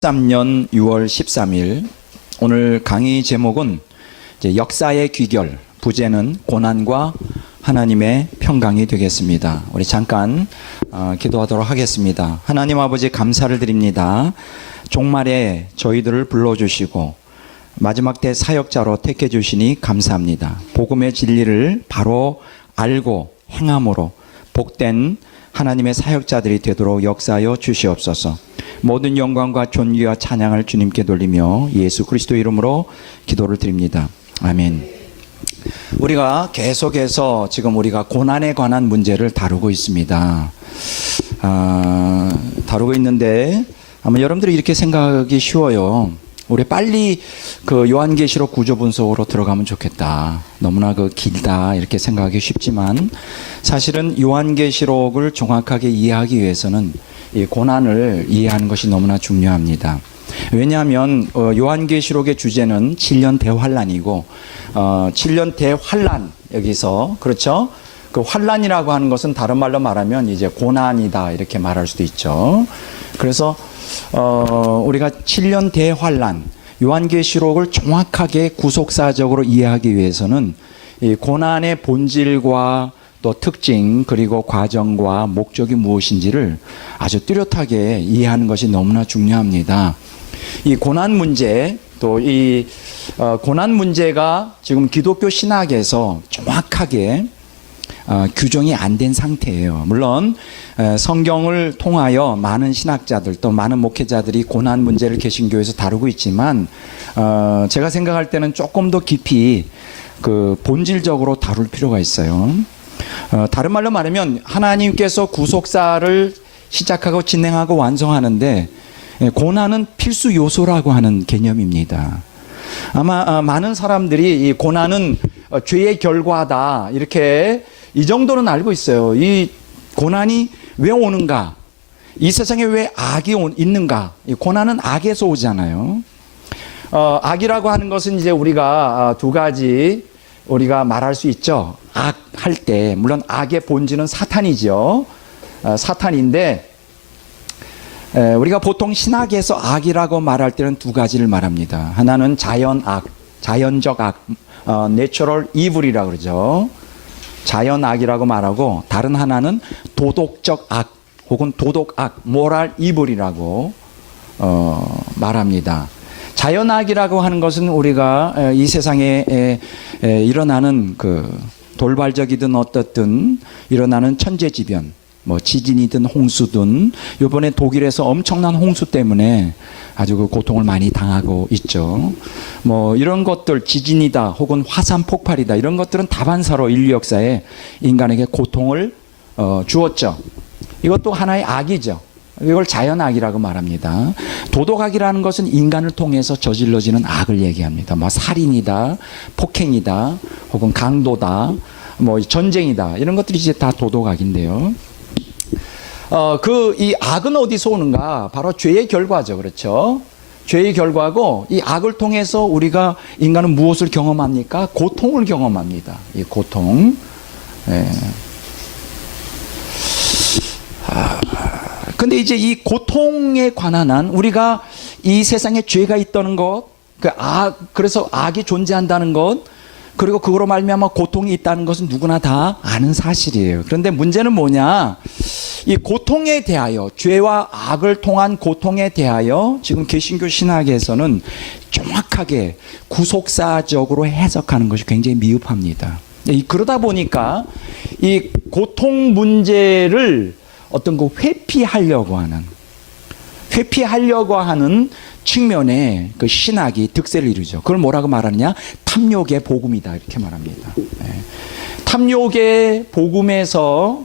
2013년 6월 13일 오늘 강의 제목은 역사의 귀결, 부제는 고난과 하나님의 평강이 되겠습니다. 우리 잠깐 기도하도록 하겠습니다. 하나님 아버지 감사를 드립니다. 종말에 저희들을 불러주시고 마지막 때 사역자로 택해 주시니 감사합니다. 복음의 진리를 바로 알고 행함으로 복된 하나님의 사역자들이 되도록 역사하여 주시옵소서. 모든 영광과 존귀와 찬양을 주님께 돌리며 예수 그리스도 이름으로 기도를 드립니다. 아멘. 우리가 계속해서 지금 우리가 고난에 관한 문제를 다루고 있습니다. 다루고 있는데 아마 여러분들이 이렇게 생각하기 쉬워요. 우리 빨리 그 요한계시록 구조 분석으로 들어가면 좋겠다. 너무나 길다 이렇게 생각하기 쉽지만 사실은 요한계시록을 정확하게 이해하기 위해서는 이 고난을 이해하는 것이 너무나 중요합니다. 왜냐하면 요한계시록의 주제는 7년 대환란이고 7년 대환란 여기서 그렇죠? 그 환란이라고 하는 것은 다른 말로 말하면 이제 고난이다 이렇게 말할 수도 있죠. 그래서 우리가 7년 대환란 요한계시록을 정확하게 구속사적으로 이해하기 위해서는 이 고난의 본질과 또 특징 그리고 과정과 목적이 무엇인지를 아주 뚜렷하게 이해하는 것이 너무나 중요합니다. 이 고난 문제 또 이 고난 문제가 지금 기독교 신학에서 정확하게 규정이 안 된 상태예요. 물론 성경을 통하여 많은 신학자들 또 많은 목회자들이 고난 문제를 개신교에서 다루고 있지만 제가 생각할 때는 조금 더 깊이 그 본질적으로 다룰 필요가 있어요. 다른 말로 말하면 하나님께서 구속사를 시작하고 진행하고 완성하는데 고난은 필수 요소라고 하는 개념입니다. 아마 많은 사람들이 이 고난은 죄의 결과다 이렇게 이 정도는 알고 있어요. 이 고난이 왜 오는가? 이 세상에 왜 악이 있는가? 이 고난은 악에서 오잖아요. 악이라고 하는 것은 이제 우리가 두 가지 우리가 말할 수 있죠. 악 할 때 물론 악의 본질은 사탄이죠. 사탄인데 우리가 보통 신학에서 악이라고 말할 때는 두 가지를 말합니다. 하나는 자연악, 자연적 악, 내추럴 이블이라고 그러죠. 자연악이라고 말하고 다른 하나는 도덕적 악 혹은 도덕악, 모랄 이블이라고 말합니다. 자연악이라고 하는 것은 우리가 이 세상에 일어나는 그 돌발적이든 어떻든 일어나는 천재지변, 뭐 지진이든 홍수든 이번에 독일에서 엄청난 홍수 때문에 아주 그 고통을 많이 당하고 있죠. 뭐 이런 것들 지진이다 혹은 화산 폭발이다 이런 것들은 다반사로 인류 역사에 인간에게 고통을 주었죠. 이것도 하나의 악이죠. 이걸 자연악이라고 말합니다. 도덕악이라는 것은 인간을 통해서 저질러지는 악을 얘기합니다. 뭐 살인이다, 폭행이다, 혹은 강도다, 뭐 전쟁이다 이런 것들이 이제 다 도덕악인데요. 이 악은 어디서 오는가? 바로 죄의 결과죠, 그렇죠? 죄의 결과고 이 악을 통해서 우리가 인간은 무엇을 경험합니까? 고통을 경험합니다. 이 고통. 근데 이제 이 고통에 관한 한 우리가 이 세상에 죄가 있다는 것, 그래서 악이 존재한다는 것, 그리고 그거로 말미암아 고통이 있다는 것은 누구나 다 아는 사실이에요. 그런데 문제는 뭐냐? 이 고통에 대하여 죄와 악을 통한 고통에 대하여 지금 개신교 신학에서는 정확하게 구속사적으로 해석하는 것이 굉장히 미흡합니다. 그러다 보니까 이 고통 문제를 어떤 거 회피하려고 하는 측면에 그 신학이 득세를 이루죠. 그걸 뭐라고 말하느냐? 탐욕의 복음이다 이렇게 말합니다. 탐욕의 복음에서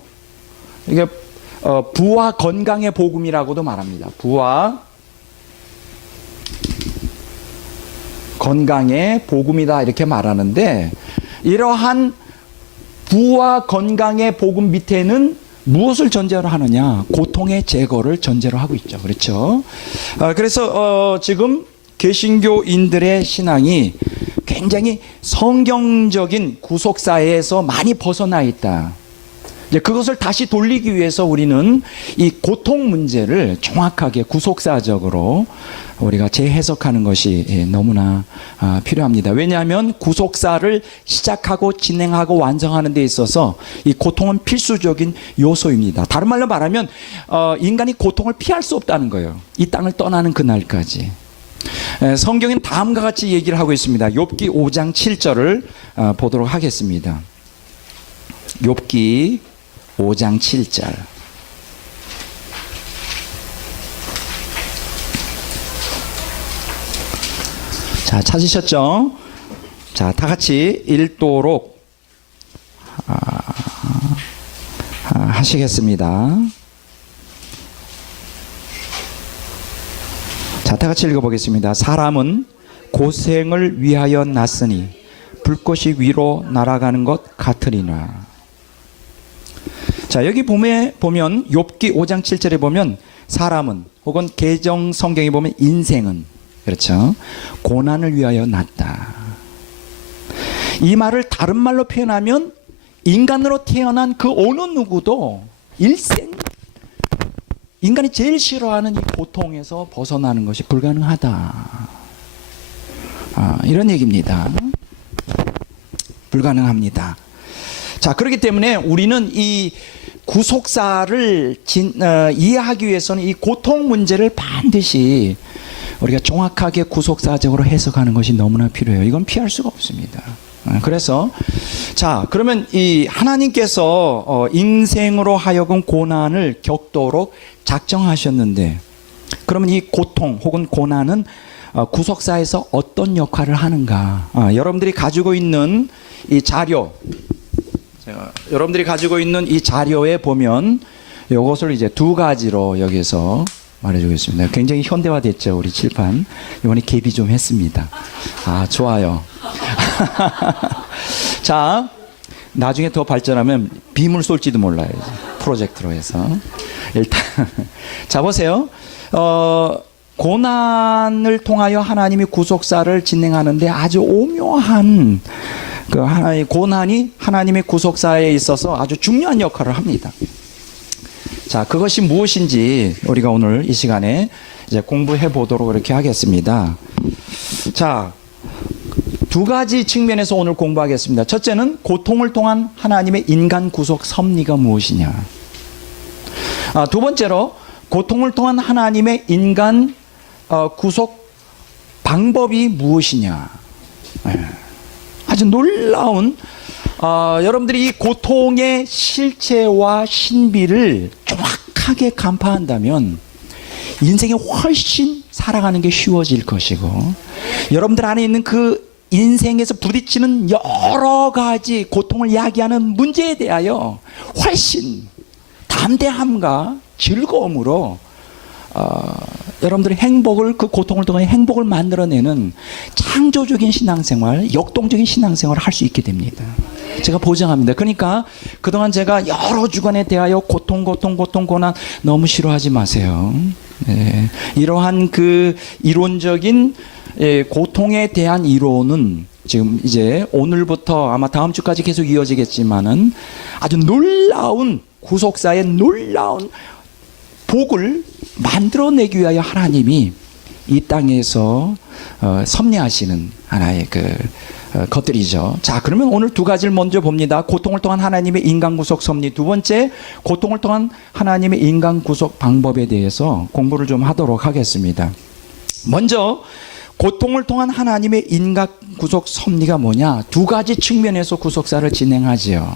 이게 부와 건강의 복음이라고도 말합니다. 부와 건강의 복음이다 이렇게 말하는데 이러한 부와 건강의 복음 밑에는 무엇을 전제로 하느냐? 고통의 제거를 전제로 하고 있죠. 그렇죠? 그래서 지금 개신교인들의 신앙이 굉장히 성경적인 구속사에서 많이 벗어나 있다. 이제 그것을 다시 돌리기 위해서 우리는 이 고통 문제를 정확하게 구속사적으로 우리가 재해석하는 것이 너무나 필요합니다. 왜냐하면 구속사를 시작하고 진행하고 완성하는 데 있어서 이 고통은 필수적인 요소입니다. 다른 말로 말하면 인간이 고통을 피할 수 없다는 거예요. 이 땅을 떠나는 그날까지. 성경은 다음과 같이 얘기를 하고 있습니다. 욥기 5장 7절을 보도록 하겠습니다. 욥기 5장 7절. 자, 찾으셨죠? 자, 다 같이 읽도록 하시겠습니다. 자, 다 같이 읽어보겠습니다. 사람은 고생을 위하여 났으니 불꽃이 위로 날아가는 것 같으리나. 자, 여기 보면 욥기 5장 7절에 보면 사람은 혹은 개정 성경에 보면 인생은, 그렇죠, 고난을 위하여 났다. 이 말을 다른 말로 표현하면 인간으로 태어난 그 어느 누구도 일생 인간이 제일 싫어하는 이 고통에서 벗어나는 것이 불가능하다. 이런 얘기입니다. 불가능합니다. 자, 그렇기 때문에 우리는 이 구속사를 이해하기 위해서는 이 고통 문제를 반드시 우리가 정확하게 구속사적으로 해석하는 것이 너무나 필요해요. 이건 피할 수가 없습니다. 그래서 자, 그러면 이 하나님께서 인생으로 하여금 고난을 겪도록 작정하셨는데, 그러면 이 고통 혹은 고난은 구속사에서 어떤 역할을 하는가? 여러분들이 가지고 있는 이 자료, 여러분들이 가지고 있는 이 자료에 보면 이것을 이제 두 가지로 여기서 말해주겠습니다. 굉장히 현대화됐죠, 우리 칠판. 이번에 개비 좀 했습니다. 좋아요. 자, 나중에 더 발전하면 빔을 쏠지도 몰라요. 프로젝트로 해서. 일단 자, 보세요. 고난을 통하여 하나님이 구속사를 진행하는데 아주 오묘한 그 하나의 고난이 하나님의 구속사에 있어서 아주 중요한 역할을 합니다. 자, 그것이 무엇인지 우리가 오늘 이 시간에 이제 공부해 보도록 이렇게 하겠습니다. 자, 두 가지 측면에서 오늘 공부하겠습니다. 첫째는 고통을 통한 하나님의 인간 구속 섭리가 무엇이냐. 두 번째로 고통을 통한 하나님의 인간 구속 방법이 무엇이냐. 아주 놀라운 여러분들이 이 고통의 실체와 신비를 정확하게 간파한다면 인생이 훨씬 살아가는 게 쉬워질 것이고, 여러분들 안에 있는 그 인생에서 부딪히는 여러 가지 고통을 야기하는 문제에 대하여 훨씬 담대함과 즐거움으로 여러분들의 행복을, 그 고통을 통해 행복을 만들어내는 창조적인 신앙생활, 역동적인 신앙생활을 할 수 있게 됩니다. 제가 보장합니다. 그러니까 그동안 제가 여러 주간에 대하여 고난 너무 싫어하지 마세요. 이러한 그 이론적인 고통에 대한 이론은 지금 이제 오늘부터 아마 다음 주까지 계속 이어지겠지만은 아주 놀라운 구속사의 놀라운 복을 만들어내기 위하여 하나님이 이 땅에서 섭리하시는 하나의 것들이죠. 자, 그러면 오늘 두 가지를 먼저 봅니다. 고통을 통한 하나님의 인간 구속 섭리. 두 번째, 고통을 통한 하나님의 인간 구속 방법에 대해서 공부를 좀 하도록 하겠습니다. 먼저 고통을 통한 하나님의 인간 구속 섭리가 뭐냐? 두 가지 측면에서 구속사를 진행하지요.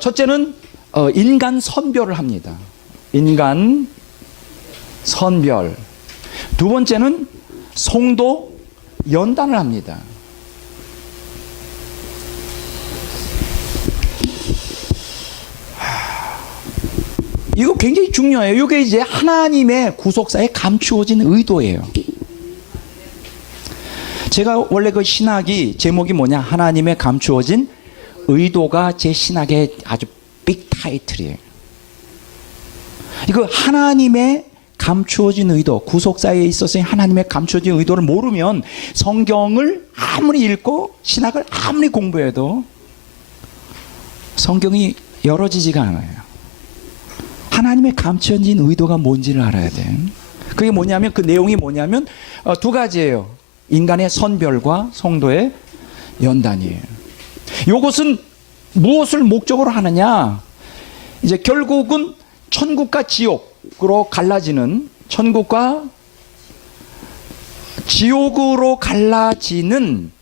첫째는 인간 선별을 합니다. 인간 선별. 두 번째는 성도 연단을 합니다. 이거 굉장히 중요해요. 이게 이제 하나님의 구속사에 감추어진 의도예요. 제가 원래 그 신학이 제목이 뭐냐? 하나님의 감추어진 의도가 제 신학의 아주 빅 타이틀이에요. 이거 하나님의 감추어진 의도, 구속사에 있어서 하나님의 감추어진 의도를 모르면 성경을 아무리 읽고 신학을 아무리 공부해도 성경이 열어지지가 않아요. 하나님의 감춰진 의도가 뭔지를 알아야 돼. 그게 뭐냐면, 그 내용이 뭐냐면 두 가지예요. 인간의 선별과 성도의 연단이에요. 이것은 무엇을 목적으로 하느냐? 이제 결국은 천국과 지옥으로 갈라지는, 천국과 지옥으로 갈라지는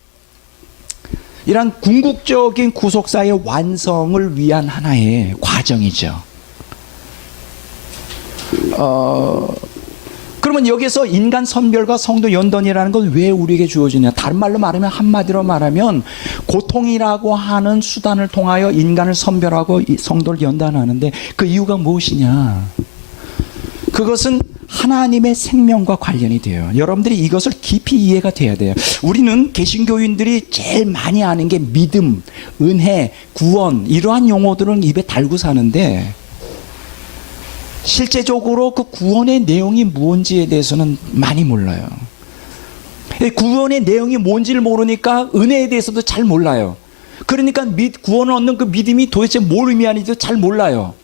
이런 궁극적인 구속사의 완성을 위한 하나의 과정이죠. 그러면 여기서 인간 선별과 성도 연단이라는 건 왜 우리에게 주어지냐? 다른 말로 말하면, 한마디로 말하면 고통이라고 하는 수단을 통하여 인간을 선별하고 성도를 연단하는데 그 이유가 무엇이냐? 그것은 하나님의 생명과 관련이 돼요. 여러분들이 이것을 깊이 이해가 돼야 돼요. 우리는 개신교인들이 제일 많이 아는 게 믿음, 은혜, 구원, 이러한 용어들은 입에 달고 사는데 실제적으로 그 구원의 내용이 무엇인지에 대해서는 많이 몰라요. 구원의 내용이 뭔지를 모르니까 은혜에 대해서도 잘 몰라요. 그러니까 구원을 얻는 그 믿음이 도대체 뭘 의미하는지도 잘 몰라요.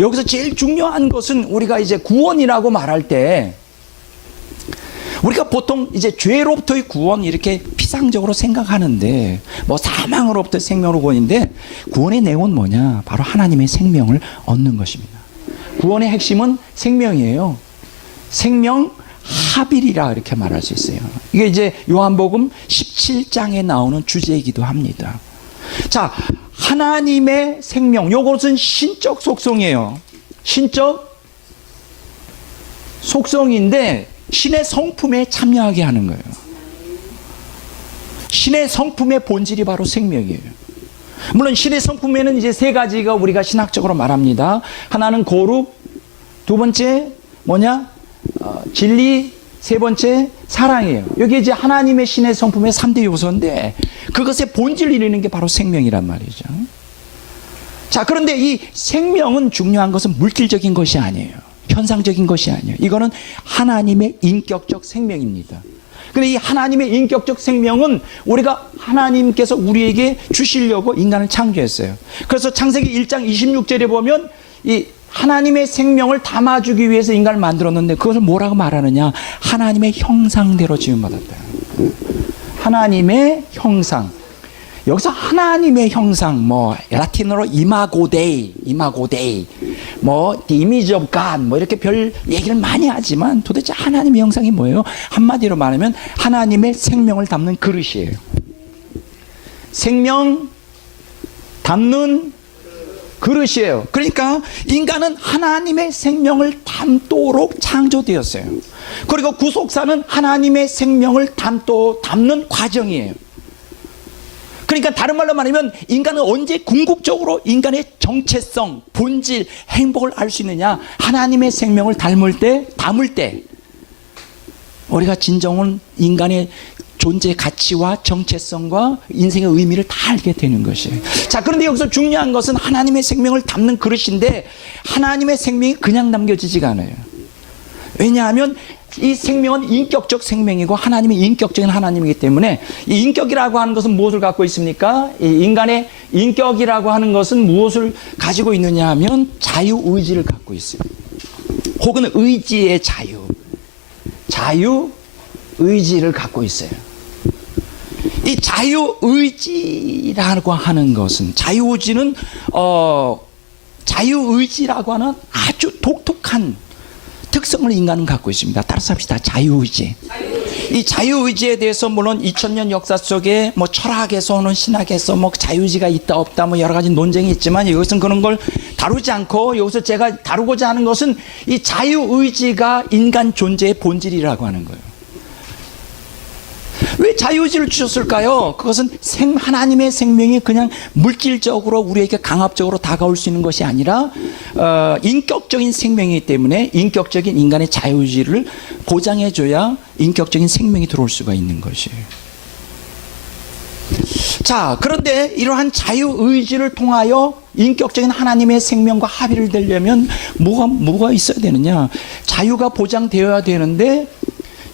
여기서 제일 중요한 것은 우리가 이제 구원이라고 말할 때 우리가 보통 이제 죄로부터의 구원 이렇게 피상적으로 생각하는데, 뭐 사망으로부터 생명으로 구원인데, 구원의 내용은 뭐냐? 바로 하나님의 생명을 얻는 것입니다. 구원의 핵심은 생명이에요. 생명 합일이라 이렇게 말할 수 있어요. 이게 이제 요한복음 17장에 나오는 주제이기도 합니다. 자, 하나님의 생명, 요것은 신적 속성이에요. 신적 속성인데 신의 성품에 참여하게 하는 거예요. 신의 성품의 본질이 바로 생명이에요. 물론 신의 성품에는 이제 세 가지가 우리가 신학적으로 말합니다. 하나는 거룩, 두 번째 뭐냐? 진리, 세 번째 사랑이에요. 여기 이제 하나님의 신의 성품의 3대 요소인데 그것의 본질을 이루는 게 바로 생명이란 말이죠. 자, 그런데 이 생명은 중요한 것은 물질적인 것이 아니에요. 현상적인 것이 아니에요. 이거는 하나님의 인격적 생명입니다. 근데 이 하나님의 인격적 생명은 우리가 하나님께서 우리에게 주시려고 인간을 창조했어요. 그래서 창세기 1장 26절에 보면 이 하나님의 생명을 담아주기 위해서 인간을 만들었는데 그것을 뭐라고 말하느냐? 하나님의 형상대로 지음받았다. 하나님의 형상. 여기서 하나님의 형상, 뭐 라틴어로 이마고 데이, 뭐 the image of God, 뭐 이렇게 별 얘기를 많이 하지만 도대체 하나님의 형상이 뭐예요? 한마디로 말하면 하나님의 생명을 담는 그릇이에요. 생명 담는 그릇이에요. 그러니까 인간은 하나님의 생명을 담도록 창조되었어요. 그리고 구속사는 하나님의 생명을 담는 과정이에요. 그러니까 다른 말로 말하면 인간은 언제 궁극적으로 인간의 정체성, 본질, 행복을 알 수 있느냐? 하나님의 생명을 담을 때 우리가 진정한 인간의 존재 가치와 정체성과 인생의 의미를 다 알게 되는 것이에요. 자, 그런데 여기서 중요한 것은 하나님의 생명을 담는 그릇인데 하나님의 생명이 그냥 남겨지지가 않아요. 왜냐하면 이 생명은 인격적 생명이고 하나님이 인격적인 하나님이기 때문에 이 인격이라고 하는 것은 무엇을 갖고 있습니까? 이 인간의 인격이라고 하는 것은 무엇을 가지고 있느냐 하면 자유의지를 갖고 있어요. 혹은 의지의 자유의지를 갖고 있어요. 이 자유의지라고 하는 것은 자유의지라고 하는 아주 독특한 특성을 인간은 갖고 있습니다. 따라서 합시다. 자유의지. 이 자유의지에 대해서 물론 2000년 역사 속에 뭐 철학에서는 신학에서 뭐 자유의지가 있다 없다 뭐 여러 가지 논쟁이 있지만 이것은 그런 걸 다루지 않고 여기서 제가 다루고자 하는 것은 이 자유의지가 인간 존재의 본질이라고 하는 거예요. 왜 자유의지를 주셨을까요? 그것은 하나님의 생명이 그냥 물질적으로 우리에게 강압적으로 다가올 수 있는 것이 아니라 인격적인 생명이기 때문에 인격적인 인간의 자유의지를 보장해줘야 인격적인 생명이 들어올 수가 있는 것이에요. 자, 그런데 이러한 자유의지를 통하여 인격적인 하나님의 생명과 합의를 되려면 뭐가 있어야 되느냐? 자유가 보장되어야 되는데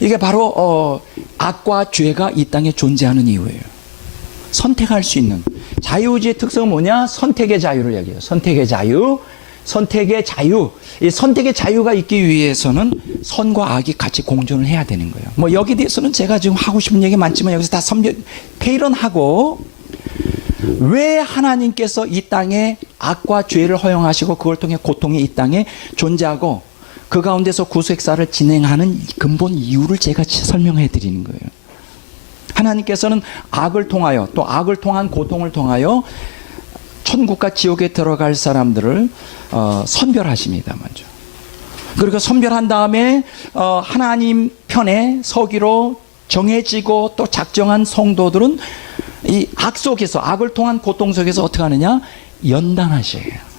이게 바로 악과 죄가 이 땅에 존재하는 이유예요. 선택할 수 있는. 자유의지의 특성은 뭐냐? 선택의 자유를 얘기해요. 선택의 자유. 선택의 자유. 이 선택의 자유가 있기 위해서는 선과 악이 같이 공존을 해야 되는 거예요. 뭐 여기 대해서는 제가 지금 하고 싶은 얘기 많지만 여기서 다 페일런하고, 왜 하나님께서 이 땅에 악과 죄를 허용하시고 그걸 통해 고통이 이 땅에 존재하고 그 가운데서 구속사를 진행하는 근본 이유를 제가 설명해 드리는 거예요. 하나님께서는 악을 통하여, 또 악을 통한 고통을 통하여 천국과 지옥에 들어갈 사람들을 선별하십니다. 먼저. 그리고 선별한 다음에 하나님 편에 서기로 정해지고 또 작정한 성도들은 이 악 속에서, 악을 통한 고통 속에서 어떻게 하느냐? 연단하셔요.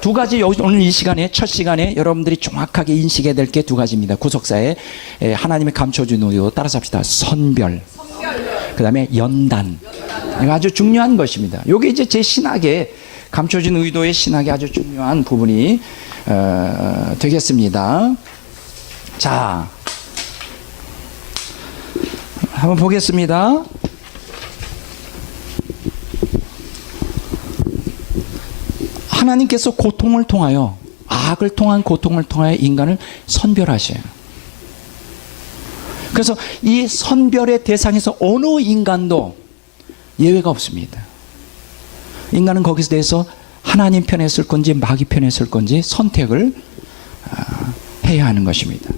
두 가지 오늘 이 시간에, 첫 시간에 여러분들이 정확하게 인식해야 될 게 두 가지입니다. 구속사에 하나님이 감춰준 의도 따라서 합시다. 선별. 그 다음에 연단. 이거 아주 중요한 것입니다. 이게 이제 제 신학에, 감춰진 의도의 신학에 아주 중요한 부분이 되겠습니다. 자, 한번 보겠습니다. 하나님께서 고통을 통하여, 악을 통한 고통을 통하여 인간을 선별하셔요. 그래서 이 선별의 대상에서 어느 인간도 예외가 없습니다. 인간은 거기서 대해서 하나님 편에 설 건지 마귀 편에 설 건지 선택을 해야 하는 것입니다.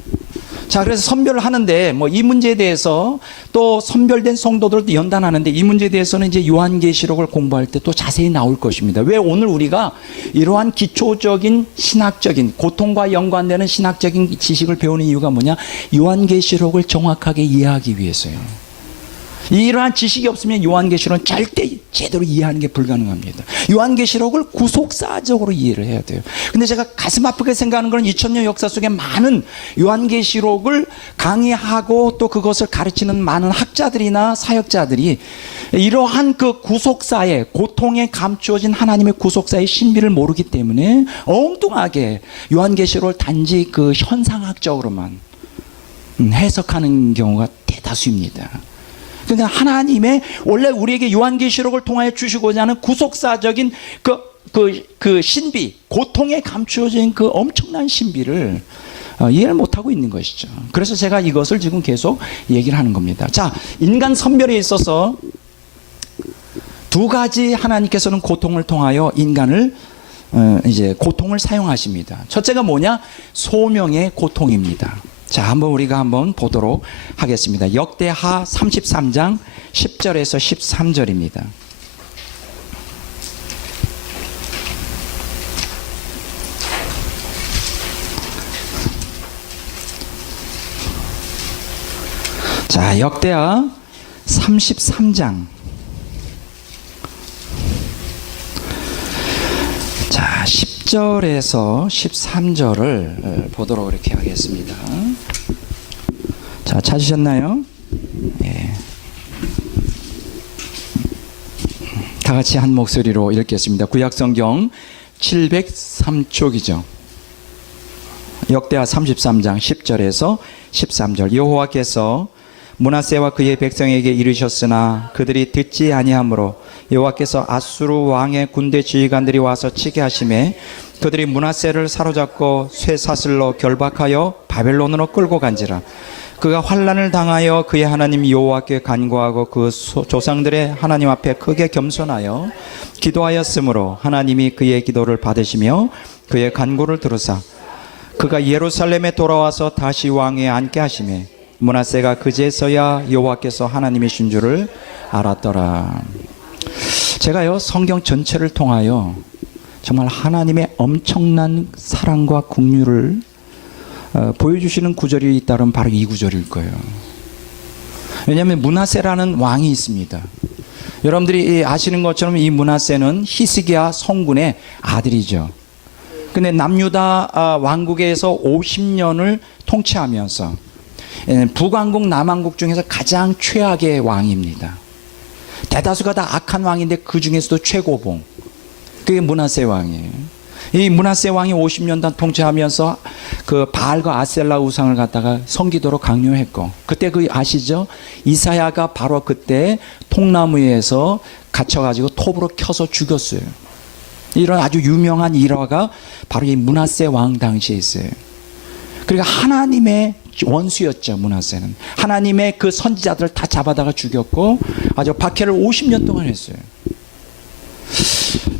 자, 그래서 선별을 하는데 뭐 이 문제에 대해서 또 선별된 성도들도 연단하는데 이 문제에 대해서는 이제 요한계시록을 공부할 때 또 자세히 나올 것입니다. 왜 오늘 우리가 이러한 기초적인 신학적인 고통과 연관되는 신학적인 지식을 배우는 이유가 뭐냐? 요한계시록을 정확하게 이해하기 위해서요. 이러한 지식이 없으면 요한계시록은 절대 제대로 이해하는 게 불가능합니다. 요한계시록을 구속사적으로 이해를 해야 돼요. 근데 제가 가슴 아프게 생각하는 건 2000년 역사 속에 많은 요한계시록을 강의하고 또 그것을 가르치는 많은 학자들이나 사역자들이 이러한 그 구속사의, 고통에 감추어진 하나님의 구속사의 신비를 모르기 때문에 엉뚱하게 요한계시록을 단지 그 현상학적으로만 해석하는 경우가 대다수입니다. 그러니까 하나님의 원래 우리에게 요한계시록을 통하여 주시고자 하는 구속사적인 그 신비, 고통에 감추어진 그 엄청난 신비를 이해를 못하고 있는 것이죠. 그래서 제가 이것을 지금 계속 얘기를 하는 겁니다. 자, 인간 선별에 있어서 두 가지 하나님께서는 고통을 통하여 인간을 이제 고통을 사용하십니다. 첫째가 뭐냐? 소명의 고통입니다. 자, 우리가 한번 보도록 하겠습니다. 역대하 33장 10절에서 13절입니다. 자, 역대하 33장. 자, 10절에서 13절을 보도록 이렇게 하겠습니다. 자, 찾으셨나요? 예. 다 같이 한 목소리로 읽겠습니다. 구약성경 703쪽이죠. 역대하 33장 10절에서 13절. 여호와께서 므낫세와 그의 백성에게 이르셨으나 그들이 듣지 아니하므로 여호와께서 아수르 왕의 군대 지휘관들이 와서 치게 하심에 그들이 므낫세를 사로잡고 쇠사슬로 결박하여 바벨론으로 끌고 간지라. 그가 환난을 당하여 그의 하나님 여호와께 간구하고 그 조상들의 하나님 앞에 크게 겸손하여 기도하였으므로 하나님이 그의 기도를 받으시며 그의 간구를 들으사 그가 예루살렘에 돌아와서 다시 왕위에 앉게 하시매 므낫세가 그제서야 여호와께서 하나님이신 줄을 알았더라. 제가요, 성경 전체를 통하여 정말 하나님의 엄청난 사랑과 긍휼을 보여주시는 구절이 있다면 바로 이 구절일 거예요. 왜냐하면 므낫세라는 왕이 있습니다. 여러분들이 아시는 것처럼 이 므낫세는 히스기야 성군의 아들이죠. 근데 남유다 왕국에서 50년을 통치하면서 북왕국 남왕국 중에서 가장 최악의 왕입니다. 대다수가 다 악한 왕인데 그 중에서도 최고봉, 그게 므낫세 왕이에요. 이 므낫세 왕이 50년 동안 통치하면서 그 바알과 아셀라 우상을 갖다가 섬기도록 강요했고, 그때 그 아시죠? 이사야가 바로 그때 통나무에서 갇혀가지고 톱으로 켜서 죽였어요. 이런 아주 유명한 일화가 바로 이 므낫세 왕 당시에 있어요. 그러니까 하나님의 원수였죠, 므낫세는. 하나님의 그 선지자들을 다 잡아다가 죽였고 아주 박해를 50년 동안 했어요.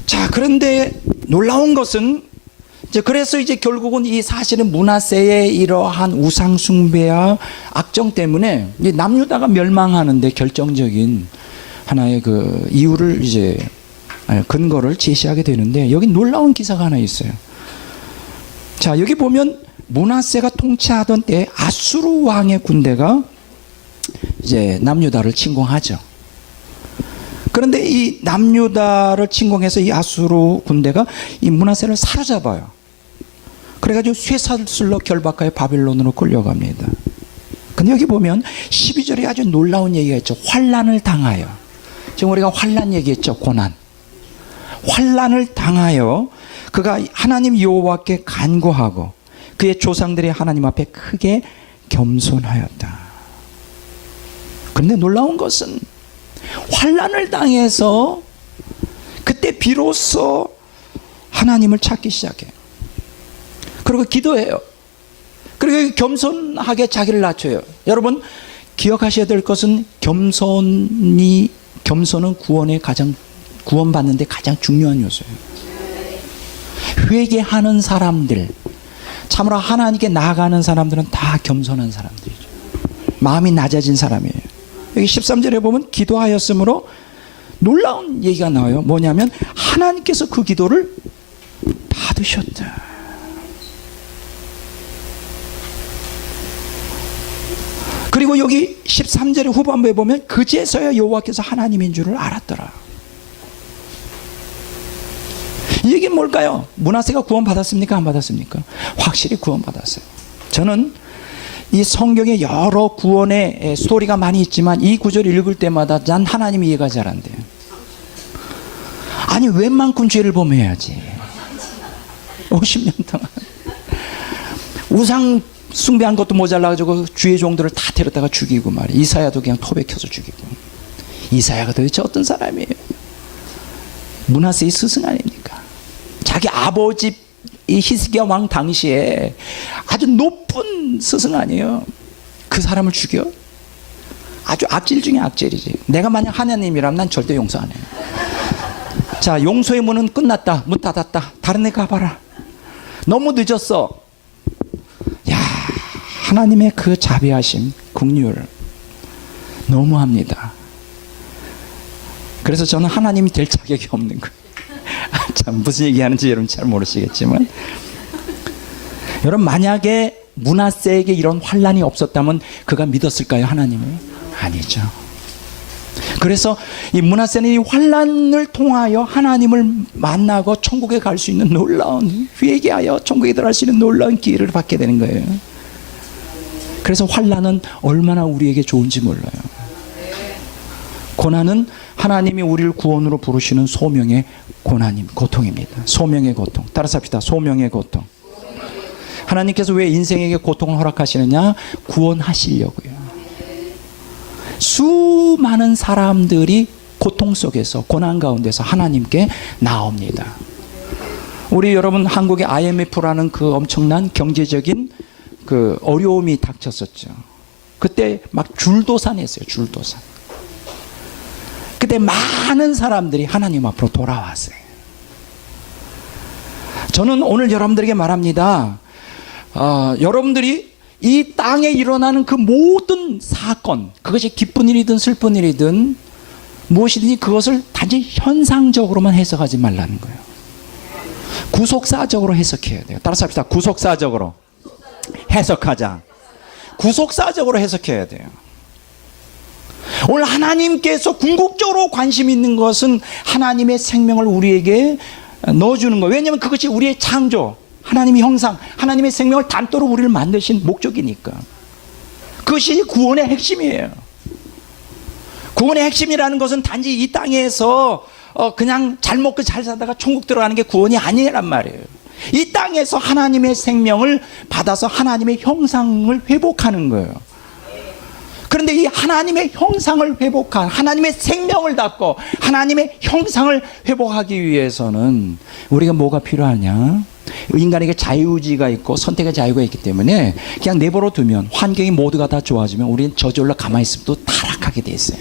자, 그런데 놀라운 것은 그래서 이제 결국은 이 사실은 므낫세의 이러한 우상 숭배와 악정 때문에 남유다가 멸망하는데 결정적인 하나의 그 이유를 이제 근거를 제시하게 되는데, 여기 놀라운 기사가 하나 있어요. 자, 여기 보면 므낫세가 통치하던 때 아수르 왕의 군대가 이제 남유다를 침공하죠. 그런데 이 남유다를 침공해서 이 아수르 군대가 이 므낫세를 사로잡아요. 그래가지고 쇠사슬로 결박하여 바빌론으로 끌려갑니다. 근데 여기 보면 12절에 아주 놀라운 얘기가 있죠. 환난을 당하여. 지금 우리가 환난 얘기했죠. 고난. 환난을 당하여 그가 하나님 여호와께 간구하고 그의 조상들이 하나님 앞에 크게 겸손하였다. 그런데 놀라운 것은 환난을 당해서 그때 비로소 하나님을 찾기 시작해요. 그리고 기도해요. 그리고 겸손하게 자기를 낮춰요. 여러분 기억하셔야 될 것은 겸손은 구원에 구원받는데 가장 중요한 요소예요. 회개하는 사람들, 참으로 하나님께 나아가는 사람들은 다 겸손한 사람들이죠. 마음이 낮아진 사람이에요. 여기 13절에 보면 기도하였으므로 놀라운 얘기가 나와요. 뭐냐면 하나님께서 그 기도를 받으셨다. 그리고 여기 13절의 후반부에 보면 그제서야 여호와께서 하나님인 줄을 알았더라. 이게 뭘까요? 므낫세가 구원받았습니까? 안 받았습니까? 확실히 구원받았어요. 저는 이 성경에 여러 구원의 스토리가 많이 있지만 이 구절 읽을 때마다 난 하나님 이해가 잘 안 돼요. 아니 웬만큼 죄를 범해야지 50년 동안 우상 숭배한 것도 모자라가지고 주의 종들을 다 데려다가 죽이고 말이에요. 이사야도 그냥 톱에 켜서 죽이고. 이사야가 도대체 어떤 사람이에요? 므낫세의 스승 아닙니까? 자기 아버지 이 히스기야 왕 당시에 아주 높은 스승 아니에요? 그 사람을 죽여? 아주 악질 중에 악질이지. 내가 만약 하나님이라면 난 절대 용서 안 해요. 자, 용서의 문은 끝났다. 문 닫았다. 다른 데 가봐라. 너무 늦었어. 야, 하나님의 그 자비하심, 긍휼 너무합니다. 그래서 저는 하나님이 될 자격이 없는 거예요. 참 무슨 얘기하는지 여러분 잘 모르시겠지만, 여러분 만약에 므낫세에게 이런 환난이 없었다면 그가 믿었을까요? 하나님을? 아니죠. 그래서 이 므낫세는 이 환난을 통하여 하나님을 만나고 천국에 갈 수 있는 놀라운, 회개하여 천국에 들어갈 수 있는 놀라운 기회를 받게 되는 거예요. 그래서 환난은 얼마나 우리에게 좋은지 몰라요. 고난은 하나님이 우리를 구원으로 부르시는 소명의 고통입니다. 소명의 고통. 따라서 합시다. 소명의 고통. 하나님께서 왜 인생에게 고통을 허락하시느냐? 구원하시려고요. 수많은 사람들이 고통 속에서, 고난 가운데서 하나님께 나옵니다. 우리 여러분 한국의 IMF라는 그 엄청난 경제적인 그 어려움이 닥쳤었죠. 그때 막 줄도산했어요. 줄도산. 그때 많은 사람들이 하나님 앞으로 돌아왔어요. 저는 오늘 여러분들에게 말합니다. 여러분들이 이 땅에 일어나는 그 모든 사건, 그것이 기쁜 일이든 슬픈 일이든 무엇이든지 그것을 단지 현상적으로만 해석하지 말라는 거예요. 구속사적으로 해석해야 돼요. 따라서 합시다. 구속사적으로 해석하자. 구속사적으로 해석해야 돼요. 오늘 하나님께서 궁극적으로 관심 있는 것은 하나님의 생명을 우리에게 넣어주는 거예요. 왜냐하면 그것이 우리의 창조, 하나님의 형상, 하나님의 생명을 단도로 우리를 만드신 목적이니까. 그것이 구원의 핵심이에요. 구원의 핵심이라는 것은 단지 이 땅에서 그냥 잘 먹고 잘 살다가 천국 들어가는 게 구원이 아니란 말이에요. 이 땅에서 하나님의 생명을 받아서 하나님의 형상을 회복하는 거예요. 그런데 이 하나님의 형상을 회복한, 하나님의 생명을 닫고 하나님의 형상을 회복하기 위해서는 우리가 뭐가 필요하냐? 인간에게 자유의지가 있고 선택의 자유가 있기 때문에 그냥 내버려 두면, 환경이 모두가 다 좋아지면 우리는 저절로 가만히 있으면 또 타락하게 돼 있어요.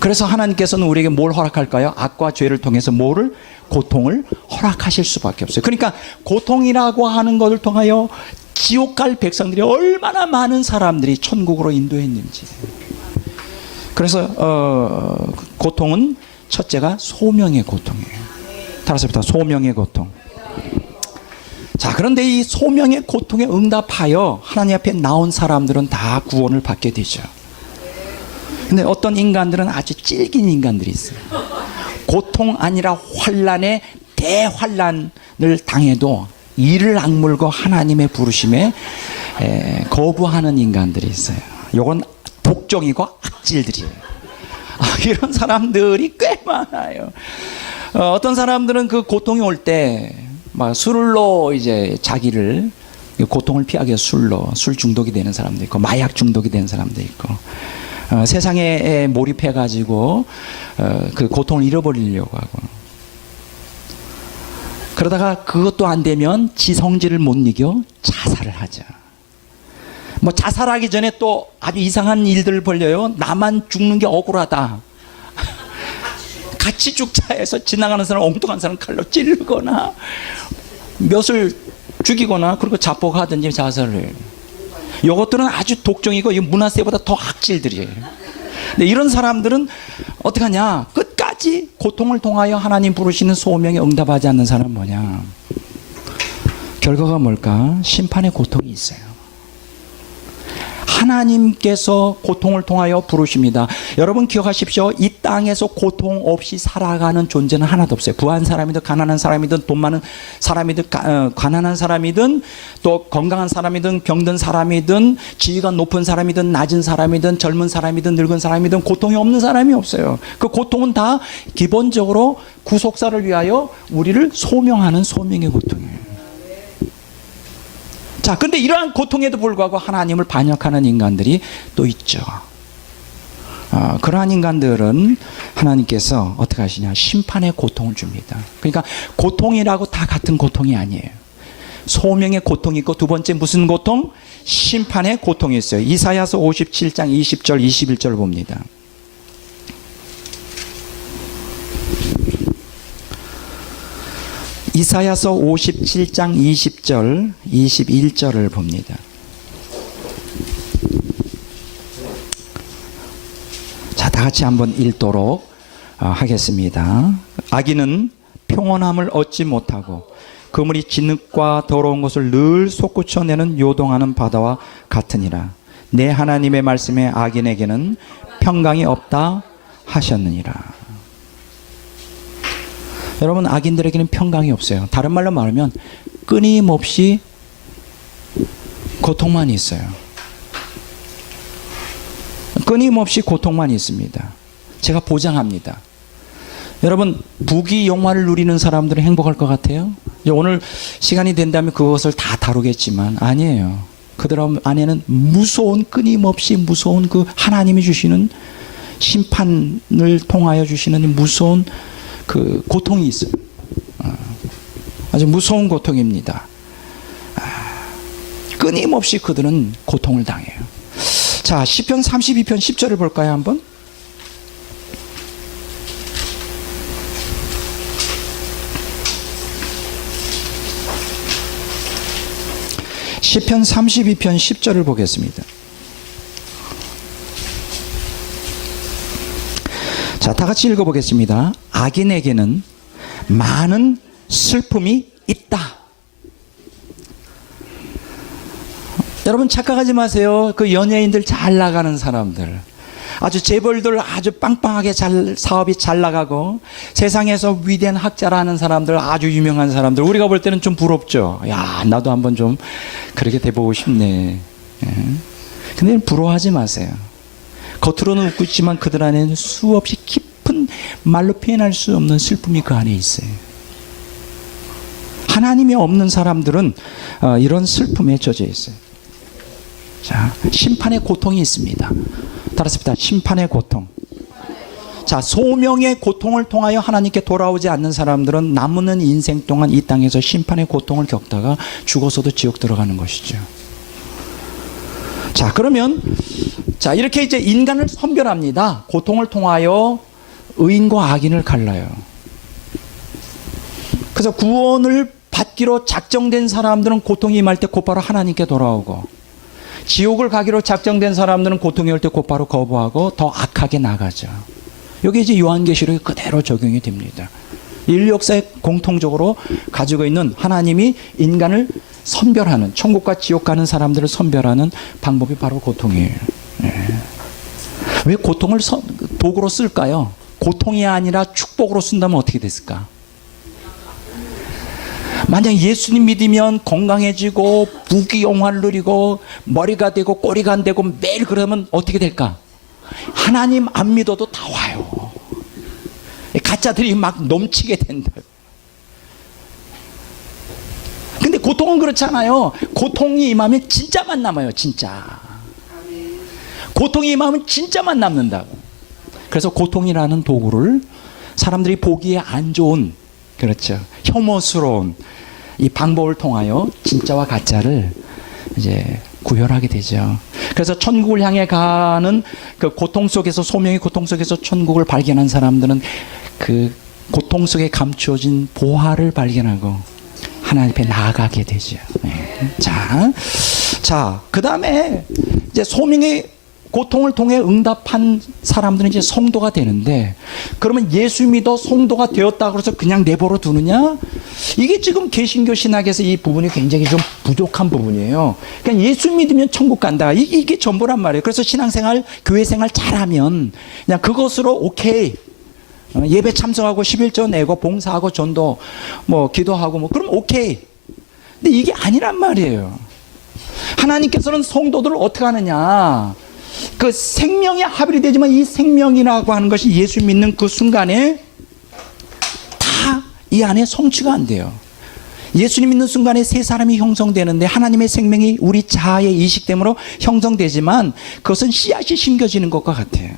그래서 하나님께서는 우리에게 뭘 허락할까요? 악과 죄를 통해서 뭐를? 고통을 허락하실 수밖에 없어요. 그러니까 고통이라고 하는 것을 통하여 지옥 갈 백성들이 얼마나 많은 사람들이 천국으로 인도했는지. 그래서 고통은 첫째가 소명의 고통이에요. 따라서부터 소명의 고통. 자, 그런데 이 소명의 고통에 응답하여 하나님 앞에 나온 사람들은 다 구원을 받게 되죠. 근데 어떤 인간들은 아주 찔긴 인간들이 있어요. 고통 아니라 환난에 대환난을 당해도 이를 악물고 하나님의 부르심에 거부하는 인간들이 있어요. 요건 독종이고 악질들이에요. 이런 사람들이 꽤 많아요. 어떤 사람들은 그 고통이 올 때 막 술로 이제 자기를, 고통을 피하기 위해서 술 중독이 되는 사람도 있고, 마약 중독이 되는 사람도 있고, 세상에 몰입해 가지고 그 고통을 잃어버리려고 하고, 그러다가 그것도 안 되면 지성질을 못 이겨 자살을 하죠. 뭐 자살하기 전에 또 아주 이상한 일들을 벌려요. 나만 죽는 게 억울하다. 같이 죽자 해서 지나가는 사람, 엉뚱한 사람 칼로 찌르거나 몇을 죽이거나, 그리고 자폭하든지 자살을 해요. 이것들은 아주 독종이고 문화세보다 더 악질들이에요. 근데 이런 사람들은 어떻게 하냐? 끝까지 고통을 통하여 하나님 부르시는 소명에 응답하지 않는 사람은 뭐냐? 결과가 뭘까? 심판의 고통이 있어요. 하나님께서 고통을 통하여 부르십니다. 여러분 기억하십시오. 이 땅에서 고통 없이 살아가는 존재는 하나도 없어요. 부한 사람이든 가난한 사람이든 돈 많은 사람이든 가난한 사람이든 또 건강한 사람이든 병든 사람이든 지위가 높은 사람이든 낮은 사람이든 젊은 사람이든 늙은 사람이든 고통이 없는 사람이 없어요. 그 고통은 다 기본적으로 구속사를 위하여 우리를 소명하는 소명의 고통이에요. 자, 근데 이러한 고통에도 불구하고 하나님을 반역하는 인간들이 또 있죠. 그러한 인간들은 하나님께서 어떻게 하시냐? 심판의 고통을 줍니다. 그러니까 고통이라고 다 같은 고통이 아니에요. 소명의 고통이 있고, 두 번째 무슨 고통? 심판의 고통이 있어요. 이사야서 57장 20절 21절 봅니다. 이사야서 57장 20절 21절을 봅니다. 자, 다 같이 한번 읽도록 하겠습니다. 악인은 평온함을 얻지 못하고 그물이 진흙과 더러운 것을 늘 솟구쳐내는 요동하는 바다와 같으니라. 내 하나님의 말씀에 악인에게는 평강이 없다 하셨느니라. 여러분, 악인들에게는 평강이 없어요. 다른 말로 말하면 끊임없이 고통만 있어요. 끊임없이 고통만 있습니다. 제가 보장합니다. 여러분, 부귀 영화를 누리는 사람들은 행복할 것 같아요? 오늘 시간이 된다면 그것을 다 다루겠지만 아니에요. 그들 안에는 무서운, 끊임없이 무서운 그 하나님이 주시는 심판을 통하여 주시는 무서운 그 고통이 있어요. 아주 무서운 고통입니다. 끊임없이 그들은 고통을 당해요. 자, 시편 32편 10절을 볼까요, 한번? 시편 32편 10절을 보겠습니다. 자, 다 같이 읽어보겠습니다. 악인에게는 많은 슬픔이 있다. 여러분 착각하지 마세요. 그 연예인들 잘 나가는 사람들, 아주 재벌들 아주 빵빵하게 사업이 잘 나가고 세상에서 위대한 학자라는 사람들, 아주 유명한 사람들, 우리가 볼 때는 좀 부럽죠. 야, 나도 한번 좀 그렇게 돼보고 싶네. 근데 부러워하지 마세요. 겉으로는 웃고 있지만 그들 안에는 수없이 깊은 말로 표현할 수 없는 슬픔이 그 안에 있어요. 하나님이 없는 사람들은 이런 슬픔에 젖어 있어요. 자, 심판의 고통이 있습니다. 따라습니다. 심판의 고통. 자, 소명의 고통을 통하여 하나님께 돌아오지 않는 사람들은 남는 인생 동안 이 땅에서 심판의 고통을 겪다가 죽어서도 지옥 들어가는 것이죠. 자, 그러면 자, 이렇게 이제 인간을 선별합니다. 고통을 통하여 의인과 악인을 갈라요. 그래서 구원을 받기로 작정된 사람들은 고통이 임할 때 곧바로 하나님께 돌아오고, 지옥을 가기로 작정된 사람들은 고통이 올 때 곧바로 거부하고 더 악하게 나가죠. 여기 이제 요한계시록이 그대로 적용이 됩니다. 인류 역사에 공통적으로 가지고 있는 하나님이 인간을 선별하는, 천국과 지옥 가는 사람들을 선별하는 방법이 바로 고통이에요. 네. 왜 고통을 도구로 쓸까요? 고통이 아니라 축복으로 쓴다면 어떻게 됐을까? 만약 예수님 믿으면 건강해지고 부귀영화를 누리고 머리가 되고 꼬리가 안 되고 매일 그러면 어떻게 될까? 하나님 안 믿어도 다 와요. 가짜들이 막 넘치게 된다. 근데 고통은 그렇잖아요. 고통이 임하면 진짜만 남아요. 진짜. 고통이 임하면 진짜만 남는다고. 그래서 고통이라는 도구를 사람들이 보기에 안 좋은, 그렇죠, 혐오스러운 이 방법을 통하여 진짜와 가짜를 이제 구별하게 되죠. 그래서 천국을 향해 가는 그 고통 속에서, 소명의 고통 속에서 천국을 발견한 사람들은 그 고통 속에 감추어진 보화를 발견하고 하나님 앞에 나아가게 되죠. 네. 자, 그 다음에 이제 소명의 고통을 통해 응답한 사람들은 이제 성도가 되는데, 그러면 예수 믿어 성도가 되었다고 해서 그냥 내버려 두느냐? 이게 지금 개신교 신학에서 이 부분이 굉장히 좀 부족한 부분이에요. 그냥 예수 믿으면 천국 간다. 이게 전부란 말이에요. 그래서 신앙생활, 교회생활 잘하면 그냥 그것으로 오케이. 예배 참석하고 11조 내고 봉사하고 전도 뭐 기도하고 뭐 그럼 오케이. 근데 이게 아니란 말이에요. 하나님께서는 성도들을 어떻게 하느냐? 그 생명이 합일이 되지만 이 생명이라고 하는 것이 예수 믿는 그 순간에 다 이 안에 성취가 안 돼요. 예수님 믿는 순간에 세 사람이 형성되는데 하나님의 생명이 우리 자아의 이식됨으로 형성되지만 그것은 씨앗이 심겨지는 것과 같아요.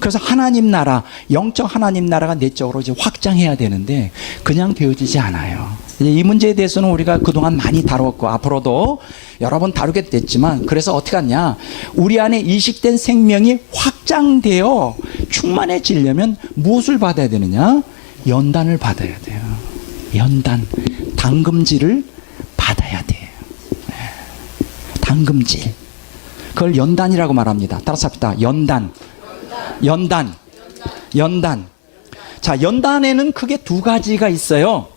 그래서 하나님 나라, 영적 하나님 나라가 내적으로 이제 확장해야 되는데 그냥 되어지지 않아요. 이 문제에 대해서는 우리가 그동안 많이 다뤘고 앞으로도 여러 번 다루게 됐지만, 그래서 어떻게 하냐, 우리 안에 이식된 생명이 확장되어 충만해지려면 무엇을 받아야 되느냐? 연단을 받아야 돼요. 연단, 당금질을 받아야 돼요. 당금질, 그걸 연단이라고 말합니다. 따라서 합시다. 연단. 자, 연단에는 크게 두 가지가 있어요.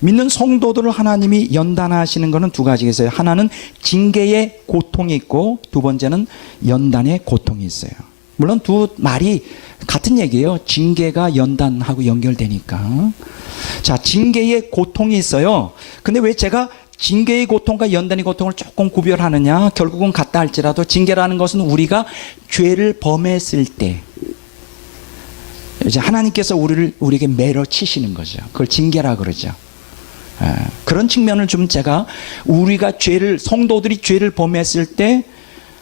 믿는 성도들을 하나님이 연단하시는 것은 두 가지가 있어요. 하나는 징계의 고통이 있고, 두 번째는 연단의 고통이 있어요. 물론 두 말이 같은 얘기예요. 징계가 연단하고 연결되니까. 자, 징계의 고통이 있어요. 근데 왜 제가 징계의 고통과 연단의 고통을 조금 구별하느냐? 결국은 같다 할지라도 징계라는 것은 우리가 죄를 범했을 때 이제 하나님께서 우리에게 매러 치시는 거죠. 그걸 징계라 그러죠. 그런 측면을 좀 제가, 우리가 성도들이 죄를 범했을 때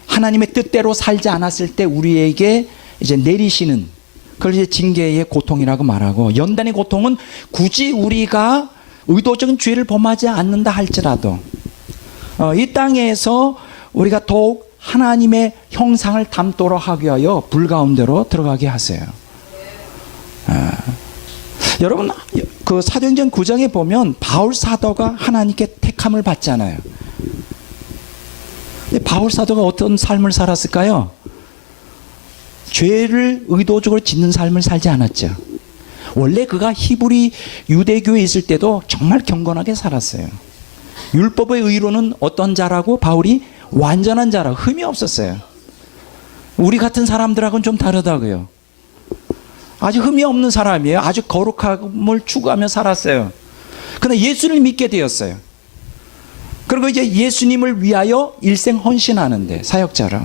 하나님의 뜻대로 살지 않았을 때 우리에게 이제 내리시는, 그걸 이제 징계의 고통이라고 말하고, 연단의 고통은 굳이 우리가 의도적인 죄를 범하지 않는다 할지라도 이 땅에서 우리가 더욱 하나님의 형상을 담도록 하기 위하여 불 가운데로 들어가게 하세요. 여러분, 그 사도행전 9장에 보면 바울 사도가 하나님께 택함을 받잖아요. 근데 바울 사도가 어떤 삶을 살았을까요? 죄를 의도적으로 짓는 삶을 살지 않았죠. 원래 그가 히브리 유대교에 있을 때도 정말 경건하게 살았어요. 율법의 의로는 어떤 자라고? 바울이 완전한 자라고, 흠이 없었어요. 우리 같은 사람들하고는 좀 다르다고요. 아주 흠이 없는 사람이에요. 아주 거룩함을 추구하며 살았어요. 그런데 예수를 믿게 되었어요. 그리고 이제 예수님을 위하여 일생 헌신하는데, 사역자로.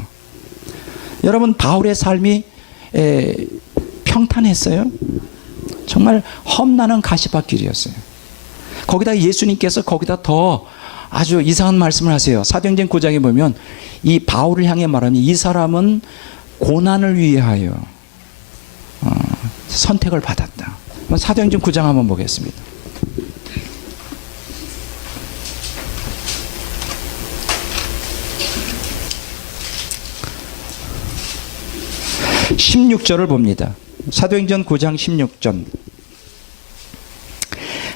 여러분, 바울의 삶이 평탄했어요? 정말 험난한 가시밭길이었어요. 거기다 예수님께서 거기다 더 아주 이상한 말씀을 하세요. 사도행전 9장에 보면 이 바울을 향해 말하니 이 사람은 고난을 위하여 선택을 받았다. 사도행전 9장 한번 보겠습니다. (16절을) 봅니다. 사도행전 9장 16절.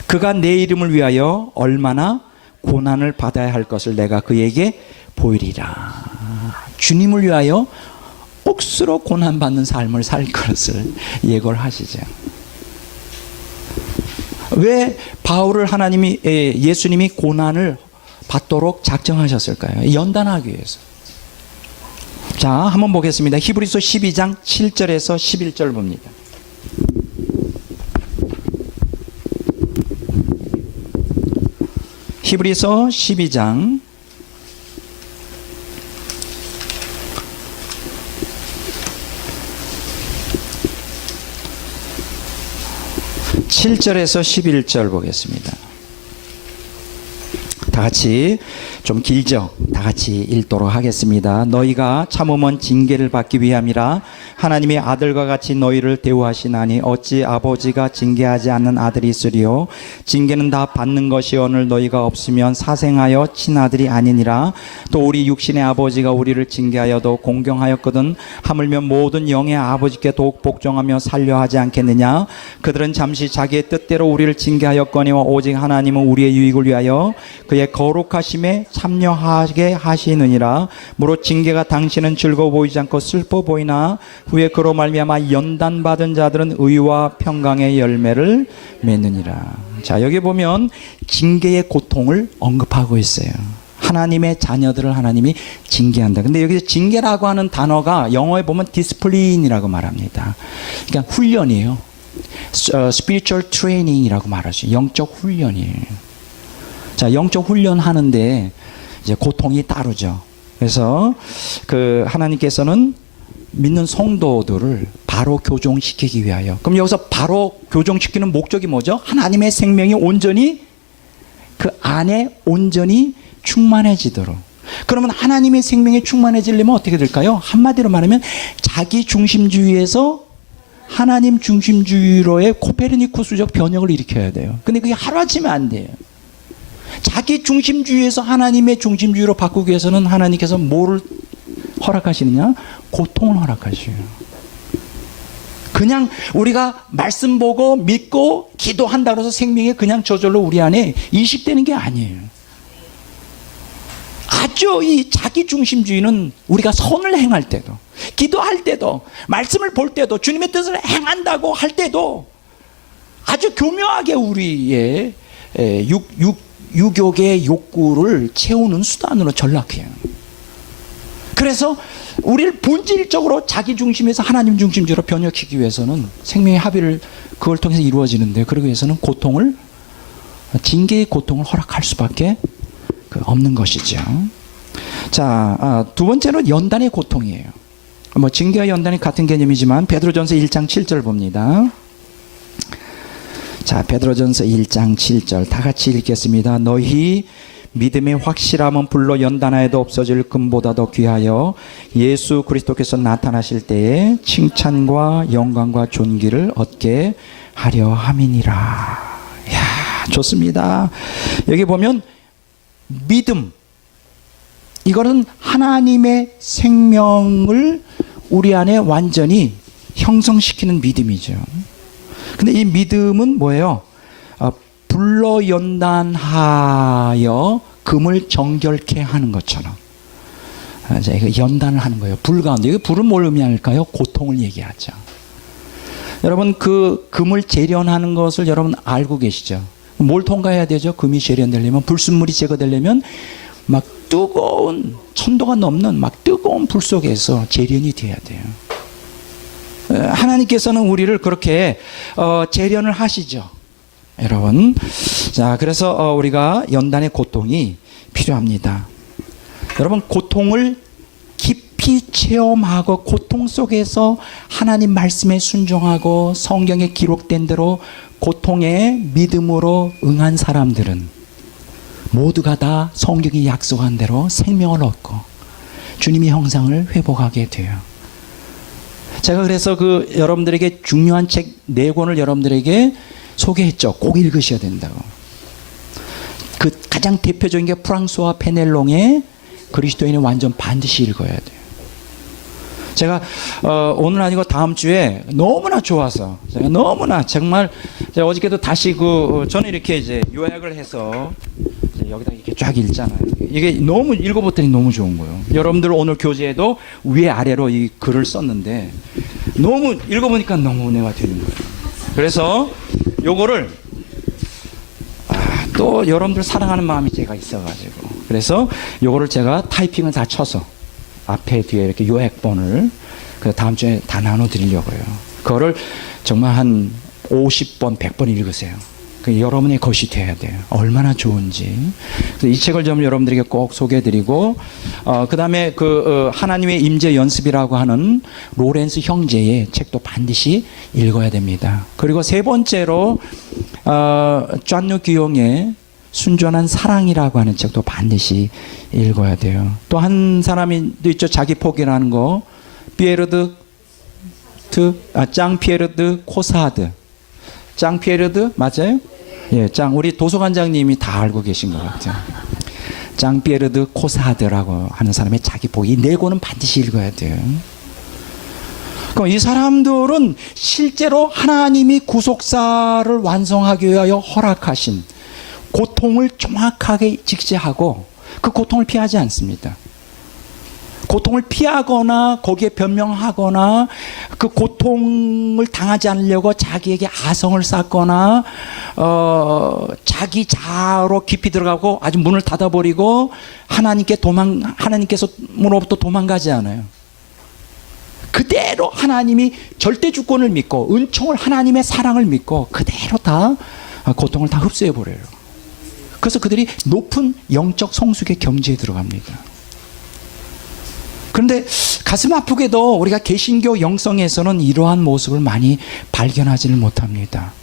그가 내 이름을 위하여 얼마나 고난을 받아야 할 것을 내가 그에게 보이리라. 주님을 위하여 억수로 고난받는 삶을 살 것을 예고를 하시죠. 왜 바울을 예수님이 고난을 받도록 작정하셨을까요? 연단하기 위해서. 자, 한번 보겠습니다. 히브리서 12장 7절에서 11절 봅니다. 히브리서 12장 7절에서 11절 보겠습니다. 다 같이, 좀 길죠? 다 같이 읽도록 하겠습니다. 너희가 참으면 징계를 받기 위함이라 하나님의 아들과 같이 너희를 대우하시나니 어찌 아버지가 징계하지 않는 아들이 있으리요. 징계는 다 받는 것이오늘 너희가 없으면 사생하여 친아들이 아니니라. 또 우리 육신의 아버지가 우리를 징계하여도 공경하였거든 하물며 모든 영의 아버지께 더욱 복종하며 살려 하지 않겠느냐. 그들은 잠시 자기의 뜻대로 우리를 징계하였거니와 오직 하나님은 우리의 유익을 위하여 그의 거룩하심에 참여하게 하시느니라. 무릇 징계가 당신은 즐거워 보이지 않고 슬퍼 보이나 후에 그로 말미암아 연단받은 자들은 의와 평강의 열매를 맺느니라. 자, 여기 보면 징계의 고통을 언급하고 있어요. 하나님의 자녀들을 하나님이 징계한다. 근데 여기서 징계라고 하는 단어가 영어에 보면 디스플린이라고 말합니다. 그러니까 훈련이에요. spiritual training이라고 말하죠. 영적 훈련이에요. 자, 영적 훈련 하는데 이제 고통이 따르죠. 그래서 하나님께서는 믿는 성도들을 바로 교종시키기 위하여. 그럼 여기서 바로 교종시키는 목적이 뭐죠? 하나님의 생명이 온전히 그 안에 온전히 충만해지도록. 그러면 하나님의 생명이 충만해지려면 어떻게 될까요? 한마디로 말하면 자기 중심주의에서 하나님 중심주의로의 코페르니쿠스적 변혁을 일으켜야 돼요. 근데 그게 하루아침에 안 돼요. 자기 중심주의에서 하나님의 중심주의로 바꾸기 위해서는 하나님께서 뭐를 허락하시느냐? 고통을 허락하셔요. 그냥 우리가 말씀 보고 믿고 기도한다고 해서 생명이 그냥 저절로 우리 안에 이식되는 게 아니에요. 아주 이 자기 중심주의는 우리가 선을 행할 때도, 기도할 때도, 말씀을 볼 때도, 주님의 뜻을 행한다고 할 때도 아주 교묘하게 우리의 유욕의 욕구를 채우는 수단으로 전락해요. 그래서 우리를 본질적으로 자기 중심에서 하나님 중심주의로 변혁시키기 위해서는 생명의 합의를 그걸 통해서 이루어지는데, 그러기 위해서는 징계의 고통을 허락할 수밖에 없는 것이죠. 자, 두 번째는 연단의 고통이에요. 징계와 연단이 같은 개념이지만 베드로전서 1장 7절 봅니다. 자, 베드로전서 1장 7절 다 같이 읽겠습니다. 너희 믿음의 확실함은 불로 연단하여도 없어질 금보다 더 귀하여 예수 그리스도께서 나타나실 때에 칭찬과 영광과 존귀를 얻게 하려 함이니라. 야, 좋습니다. 여기 보면 믿음, 이거는 하나님의 생명을 우리 안에 완전히 형성시키는 믿음이죠. 근데 이 믿음은 뭐예요? 불로 연단하여 금을 정결케 하는 것처럼 연단을 하는 거예요. 불 가운데. 불은 뭘 의미할까요? 고통을 얘기하죠. 여러분, 그 금을 재련하는 것을 여러분 알고 계시죠? 뭘 통과해야 되죠? 금이 재련되려면, 불순물이 제거되려면 막 뜨거운, 천도가 넘는 막 뜨거운 불 속에서 재련이 돼야 돼요. 하나님께서는 우리를 그렇게 재련을 하시죠, 여러분. 자, 그래서 우리가 연단의 고통이 필요합니다. 여러분, 고통을 깊이 깊이 체험하고 고통 속에서 하나님 말씀에 순종하고 성경에 기록된 대로 고통에 믿음으로 응한 사람들은 모두가 다 성경이 약속한 대로 생명을 얻고 주님의 형상을 회복하게 돼요. 제가 그래서 여러분들에게 중요한 책 4권을 여러분들에게 소개했죠. 꼭 읽으셔야 된다고. 그 가장 대표적인 게 프랑스와 페넬롱의 그리스도인은 완전 반드시 읽어야 돼요. 제가 오늘 아니고 다음 주에 너무나 좋아서 제가 너무나 정말 제가 어저께도 다시 저는 이렇게 이제 요약을 해서 여기다 이렇게 쫙 읽잖아요. 이게 너무 읽어봤더니 너무 좋은 거예요. 여러분들 오늘 교재에도 위아래로 이 글을 썼는데 너무 읽어보니까 너무 은혜가 되는 거예요. 그래서 요거를 또 여러분들 사랑하는 마음이 제가 있어가지고 그래서 요거를 제가 타이핑을 다 쳐서 앞에 뒤에 이렇게 요약본을 다음 주에 다 나눠드리려고요. 그거를 정말 한 50번, 100번 읽으세요. 여러분의 것이 돼야 돼요. 얼마나 좋은지. 이 책을 좀 여러분들에게 꼭 소개해드리고, 그 다음에 하나님의 임재 연습이라고 하는 로렌스 형제의 책도 반드시 읽어야 됩니다. 그리고 세 번째로, 존 기용의 순전한 사랑이라고 하는 책도 반드시 읽어야 돼요. 또 한 사람이 또 있죠. 자기 포기라는 거. 짱 피에르드 코사드. 짱 피에르드 맞아요? 예, 우리 도서관장님이 다 알고 계신 것 같아요. 짱 피에르드 코사드라고 하는 사람의 자기 포기. 이 4권은 반드시 읽어야 돼요. 그럼 이 사람들은 실제로 하나님이 구속사를 완성하기 위하여 허락하신 고통을 정확하게 직시하고 그 고통을 피하지 않습니다. 고통을 피하거나 거기에 변명하거나 그 고통을 당하지 않으려고 자기에게 아성을 쌓거나 자기 자아로 깊이 들어가고 아주 문을 닫아버리고 하나님께서로부터 도망가지 않아요. 그대로 하나님이 절대 주권을 믿고 은총을 하나님의 사랑을 믿고 그대로 다 고통을 다 흡수해버려요. 그래서 그들이 높은 영적 성숙의 경지에 들어갑니다. 그런데 가슴 아프게도 우리가 개신교 영성에서는 이러한 모습을 많이 발견하지를 못합니다.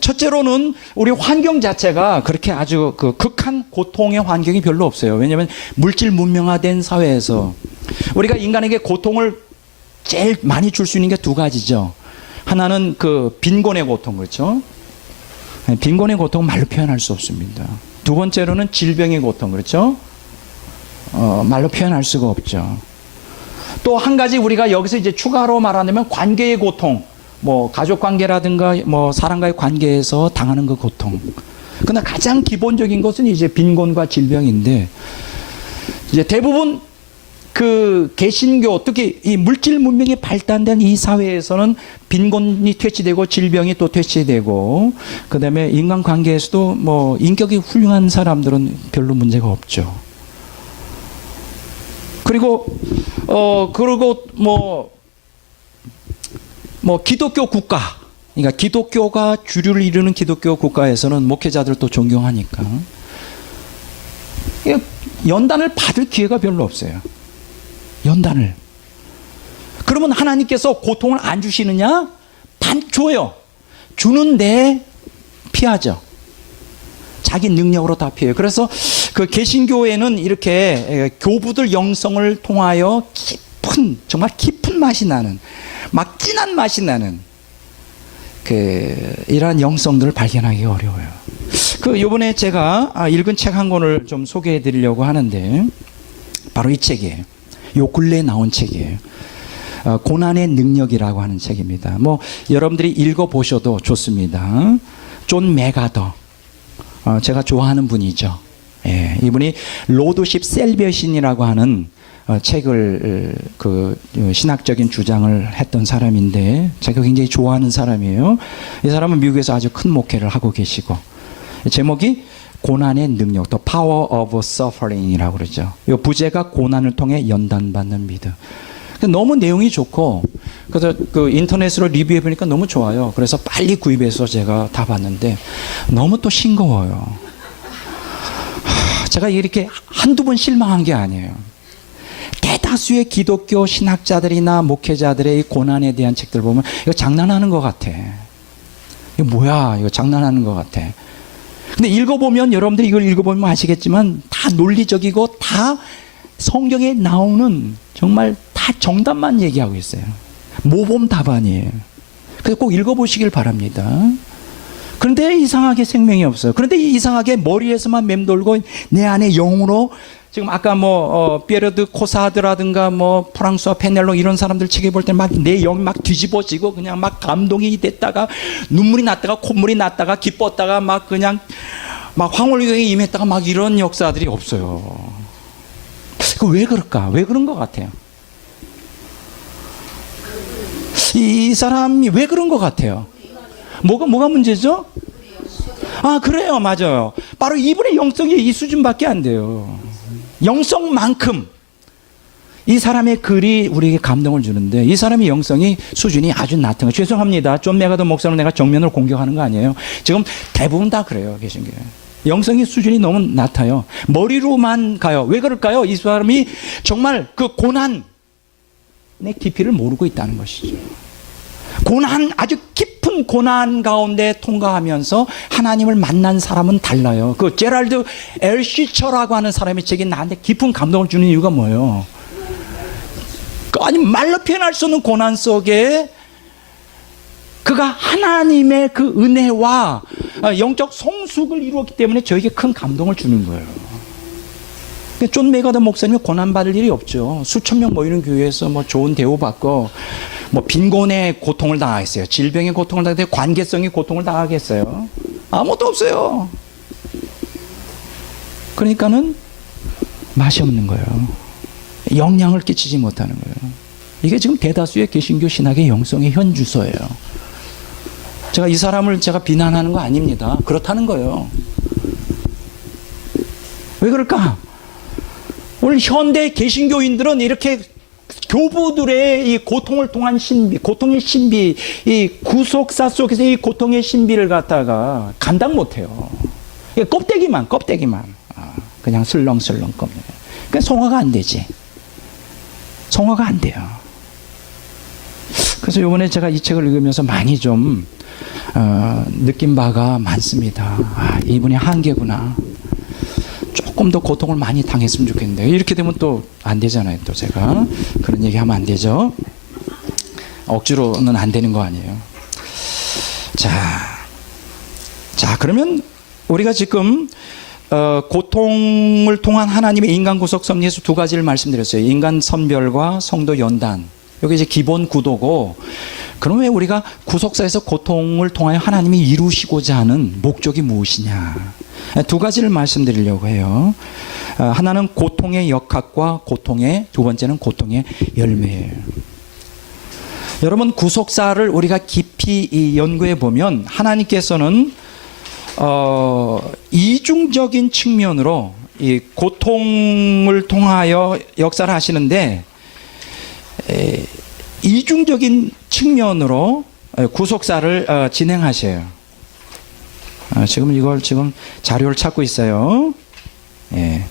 첫째로는 우리 환경 자체가 그렇게 아주 극한 고통의 환경이 별로 없어요. 왜냐하면 물질 문명화된 사회에서 우리가 인간에게 고통을 제일 많이 줄 수 있는 게 2가지죠. 하나는 빈곤의 고통, 그렇죠? 빈곤의 고통은 말로 표현할 수 없습니다. 2번째로는 질병의 고통, 그렇죠? 말로 표현할 수가 없죠. 또 한 가지 우리가 여기서 이제 추가로 말하자면 관계의 고통, 가족 관계라든가 사람과의 관계에서 당하는 그 고통. 그러나 가장 기본적인 것은 이제 빈곤과 질병인데, 이제 대부분 개신교, 특히 이 물질 문명이 발달된 이 사회에서는 빈곤이 퇴치되고 질병이 또 퇴치되고, 그 다음에 인간관계에서도 인격이 훌륭한 사람들은 별로 문제가 없죠. 그리고 기독교 국가, 그러니까 기독교가 주류를 이루는 기독교 국가에서는 목회자들도 존경하니까 연단을 받을 기회가 별로 없어요. 연단을. 그러면 하나님께서 고통을 안 주시느냐? 줘요. 주는데 피하죠. 자기 능력으로 다 피해요. 그래서 개신교에는 이렇게 교부들 영성을 통하여 정말 깊은 맛이 나는, 막 진한 맛이 나는 이러한 영성들을 발견하기 어려워요. 요번에 제가 읽은 책 한 권을 좀 소개해 드리려고 하는데, 바로 이 책이에요. 요 근래에 나온 책이에요. 고난의 능력이라고 하는 책입니다. 여러분들이 읽어보셔도 좋습니다. 존 맥아더. 제가 좋아하는 분이죠. 예, 이분이 로드십 셀베이션이라고 하는 책을 신학적인 주장을 했던 사람인데 제가 굉장히 좋아하는 사람이에요. 이 사람은 미국에서 아주 큰 목회를 하고 계시고, 제목이 고난의 능력, The Power of Suffering이라고 그러죠. 이 부제가 고난을 통해 연단받는 믿음. 너무 내용이 좋고, 그래서 인터넷으로 리뷰해 보니까 너무 좋아요. 그래서 빨리 구입해서 제가 다 봤는데 너무 또 싱거워요. 제가 이렇게 한두 번 실망한 게 아니에요. 대다수의 기독교 신학자들이나 목회자들의 이 고난에 대한 책들 보면 이거 장난하는 것 같아. 이거 뭐야? 이거 장난하는 것 같아. 근데 읽어보면, 여러분들이 이걸 읽어보면 아시겠지만 다 논리적이고 다 성경에 나오는 정말 다 정답만 얘기하고 있어요. 모범 답안이에요. 그래서 꼭 읽어보시길 바랍니다. 그런데 이상하게 생명이 없어요. 그런데 이상하게 머리에서만 맴돌고 내 안에 영으로, 지금 아까 피에르 코사드라든가 프랑스와 페넬로 이런 사람들 책에 볼 때 막 내 영이 막 뒤집어지고 그냥 막 감동이 됐다가 눈물이 났다가 콧물이 났다가 기뻤다가 막 그냥 막 황홀경에 임했다가 막 이런 역사들이 없어요. 그 왜 그럴까? 왜 그런 것 같아요? 이 사람이 왜 그런 것 같아요? 뭐가 문제죠? 아, 그래요. 맞아요. 바로 이분의 영성이 이 수준밖에 안 돼요. 영성만큼 이 사람의 글이 우리에게 감동을 주는데 이 사람의 영성이 수준이 아주 낮은 거예요. 죄송합니다. 존 메가더 목사는 내가 정면으로 공격하는 거 아니에요. 지금 대부분 다 그래요. 계신 게. 영성의 수준이 너무 낮아요. 머리로만 가요. 왜 그럴까요? 이 사람이 정말 그 고난의 깊이를 모르고 있다는 것이죠. 아주 깊은 고난 가운데 통과하면서 하나님을 만난 사람은 달라요. 그 제랄드 엘시처라고 하는 사람의 책이 나한테 깊은 감동을 주는 이유가 뭐예요? 아니, 말로 표현할 수 없는 고난 속에 그가 하나님의 그 은혜와 영적 성숙을 이루었기 때문에 저에게 큰 감동을 주는 거예요. 존 메가더 목사님이 고난받을 일이 없죠. 수천 명 모이는 교회에서 좋은 대우받고 빈곤의 고통을 당하겠어요? 질병의 고통을 당하겠어요? 관계성의 고통을 당하겠어요? 아무것도 없어요. 그러니까는 맛이 없는 거예요. 영향을 끼치지 못하는 거예요. 이게 지금 대다수의 개신교 신학의 영성의 현주소예요. 제가 이 사람을 비난하는 거 아닙니다. 그렇다는 거예요. 왜 그럴까? 오늘 현대 개신교인들은 이렇게 교부들의 이 고통을 통한 신비, 고통의 신비, 이 구속사 속에서 이 고통의 신비를 갖다가 감당 못해요. 껍데기만, 그냥 슬렁슬렁 껍데기. 그러니까 성화가 안 되지. 성화가 안 돼요. 그래서 이번에 제가 이 책을 읽으면서 많이 좀 느낀 바가 많습니다. 아, 이분이 한계구나. 조금 더 고통을 많이 당했으면 좋겠는데 이렇게 되면 또 안 되잖아요. 또 제가 그런 얘기하면 안 되죠. 억지로는 안 되는 거 아니에요. 자 그러면 우리가 지금 고통을 통한 하나님의 인간 구속 섭리에서 두 가지를 말씀드렸어요. 인간 선별과 성도 연단. 여기 이제 기본 구도고, 그럼 왜 우리가 구속사에서 고통을 통하여 하나님이 이루시고자 하는 목적이 무엇이냐? 두 가지를 말씀드리려고 해요. 하나는 고통의 역학과 두 번째는 고통의 열매예요. 여러분, 구속사를 우리가 깊이 연구해 보면 하나님께서는 이중적인 측면으로 이 고통을 통하여 역사를 하시는데, 이중적인 측면으로 구속사를 진행하셔요. 지금 이걸 자료를 찾고 있어요. 예.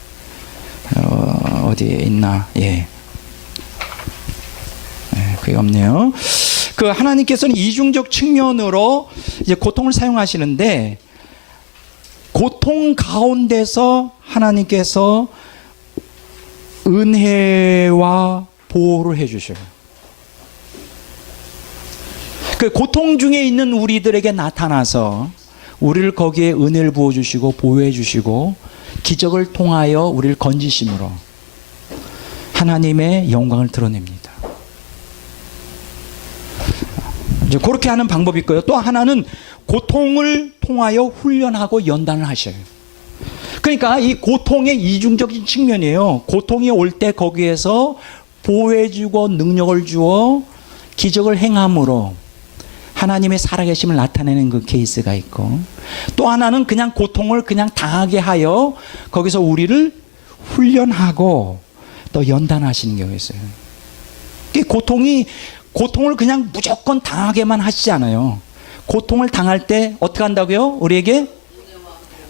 어디에 있나? 예. 그게 없네요. 그 하나님께서는 이중적 측면으로 이제 고통을 사용하시는데, 고통 가운데서 하나님께서 은혜와 보호를 해주셔요. 그 고통 중에 있는 우리들에게 나타나서 우리를 거기에 은혜를 부어주시고 보호해 주시고 기적을 통하여 우리를 건지심으로 하나님의 영광을 드러냅니다. 이제 그렇게 하는 방법이 있고요. 또 하나는 고통을 통하여 훈련하고 연단을 하셔요. 그러니까 이 고통의 이중적인 측면이에요. 고통이 올 때 거기에서 보호해주고 능력을 주어 기적을 행함으로 하나님의 살아계심을 나타내는 그 케이스가 있고, 또 하나는 그냥 고통을 그냥 당하게 하여 거기서 우리를 훈련하고 또 연단하시는 경우가 있어요. 고통을 그냥 무조건 당하게만 하시지 않아요. 고통을 당할 때 어떻게 한다고요? 우리에게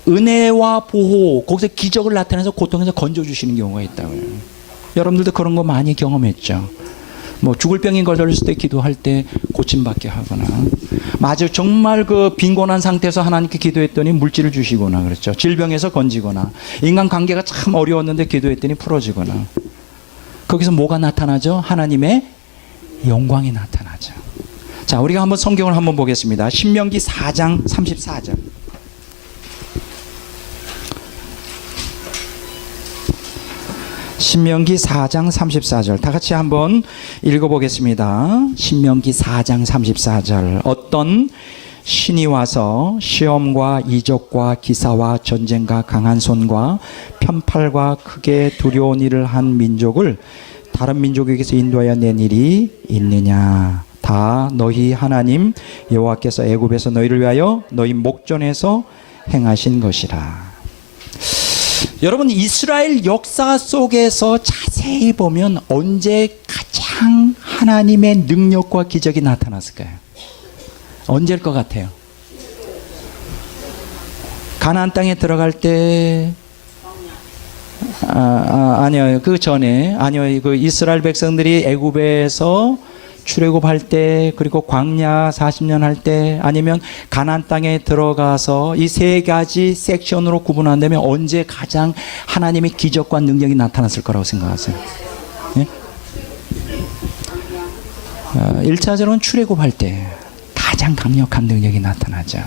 은혜와 보호, 거기서 기적을 나타내서 고통에서 건져주시는 경우가 있다고요. 여러분들도 그런 거 많이 경험했죠. 뭐 죽을 병이 걸렸을 때 기도할 때 고침받게 하거나, 맞아 정말 그 빈곤한 상태에서 하나님께 기도했더니 물질을 주시거나 그랬죠. 질병에서 건지거나, 인간 관계가 참 어려웠는데 기도했더니 풀어지거나. 거기서 뭐가 나타나죠? 하나님의 영광이 나타나죠. 자, 우리가 한번 성경을 한번 보겠습니다. 신명기 4장 34절. 신명기 4장 34절 다 같이 한번 읽어보겠습니다. 신명기 4장 34절. 어떤 신이 와서 시험과 이적과 기사와 전쟁과 강한 손과 편팔과 크게 두려운 일을 한 민족을 다른 민족에게서 인도하여 낸 일이 있느냐. 다 너희 하나님 여호와께서 애굽에서 너희를 위하여 너희 목전에서 행하신 것이라. 여러분, 이스라엘 역사 속에서 자세히 보면 언제 가장 하나님의 능력과 기적이 나타났을까요? 언제일 것 같아요? 가나안 땅에 들어갈 때, 아니요, 그 전에, 아니요, 그 이스라엘 백성들이 애굽에서 출애굽할 때, 그리고 광야 40년 할 때, 아니면 가나안 땅에 들어가서 이 세 가지 섹션으로 구분한다면 언제 가장 하나님의 기적과 능력이 나타났을 거라고 생각하세요? 예? 1차적으로는 출애굽할 때 가장 강력한 능력이 나타나죠.